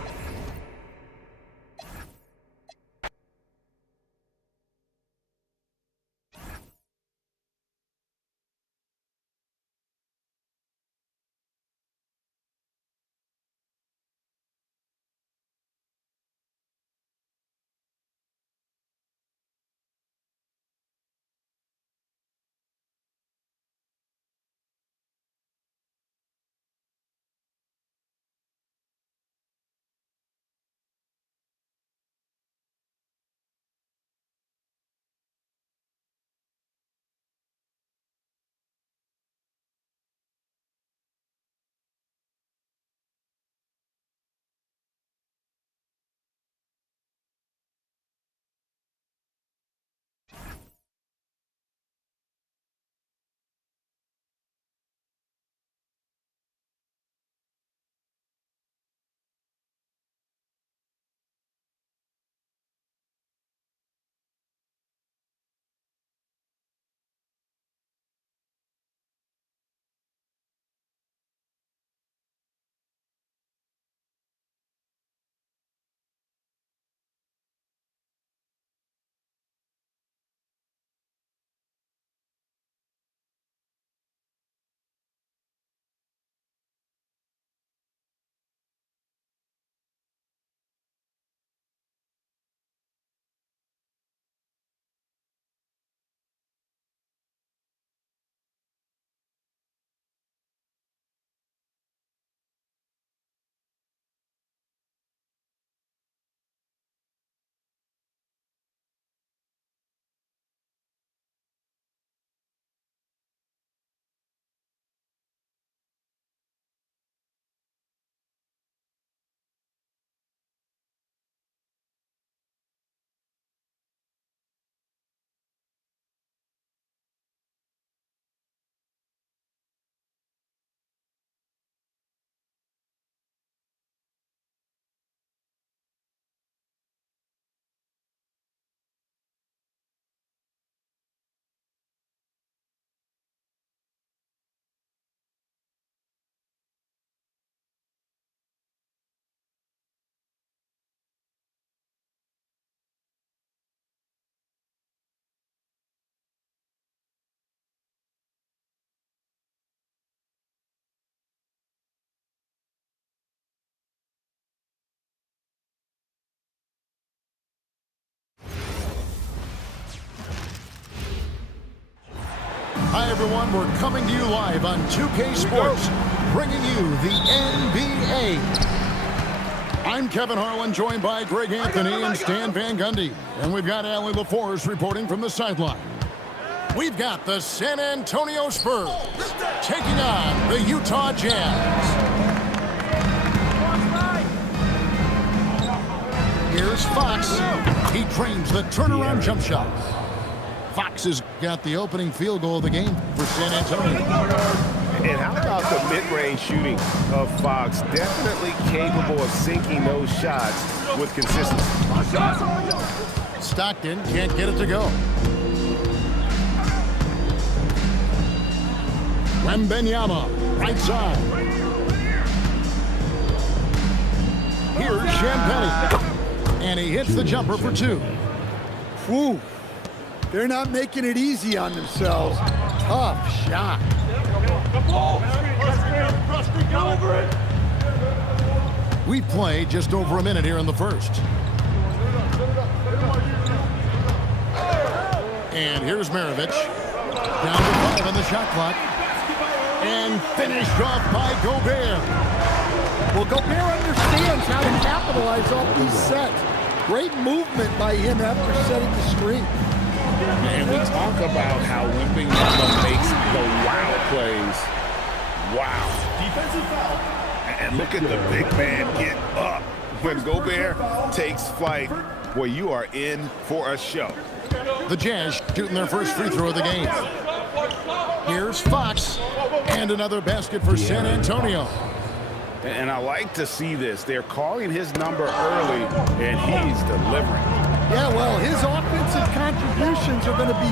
Hi, everyone. We're coming to you live on 2K Sports, bringing you the NBA. I'm Kevin Harlan, joined by Greg Anthony and Stan Van Gundy. And we've got Allie LaForce reporting from the sideline. We've got the San Antonio Spurs taking on the Utah Jazz. Here's Fox. He drains the turnaround jump shot. Fox has got the opening field goal of the game for San Antonio. And how about the mid-range shooting of Fox? Definitely capable of sinking those shots with consistency. Stockton can't get it to go. Wembanyama, right side. Here's Champagnie. And he hits the jumper for two. Whew. They're not making it easy on themselves. Tough shot. We've played just over a minute here in the first. And here's Maravich. Down to 5 on the shot clock. And finished off by Gobert. Well, Gobert understands how to capitalize off these sets. Great movement by him after setting the screen. And we talk about how Wembanyama makes the wow plays. Wow. Defensive foul. And look at the big man get up. When Gobert takes flight, boy, you are in for a show. The Jazz shooting their first free throw of the game. Here's Fox. And another basket for San Antonio. And I like to see this. They're calling his number early, and he's delivering. Yeah, well, his offensive contributions are going to be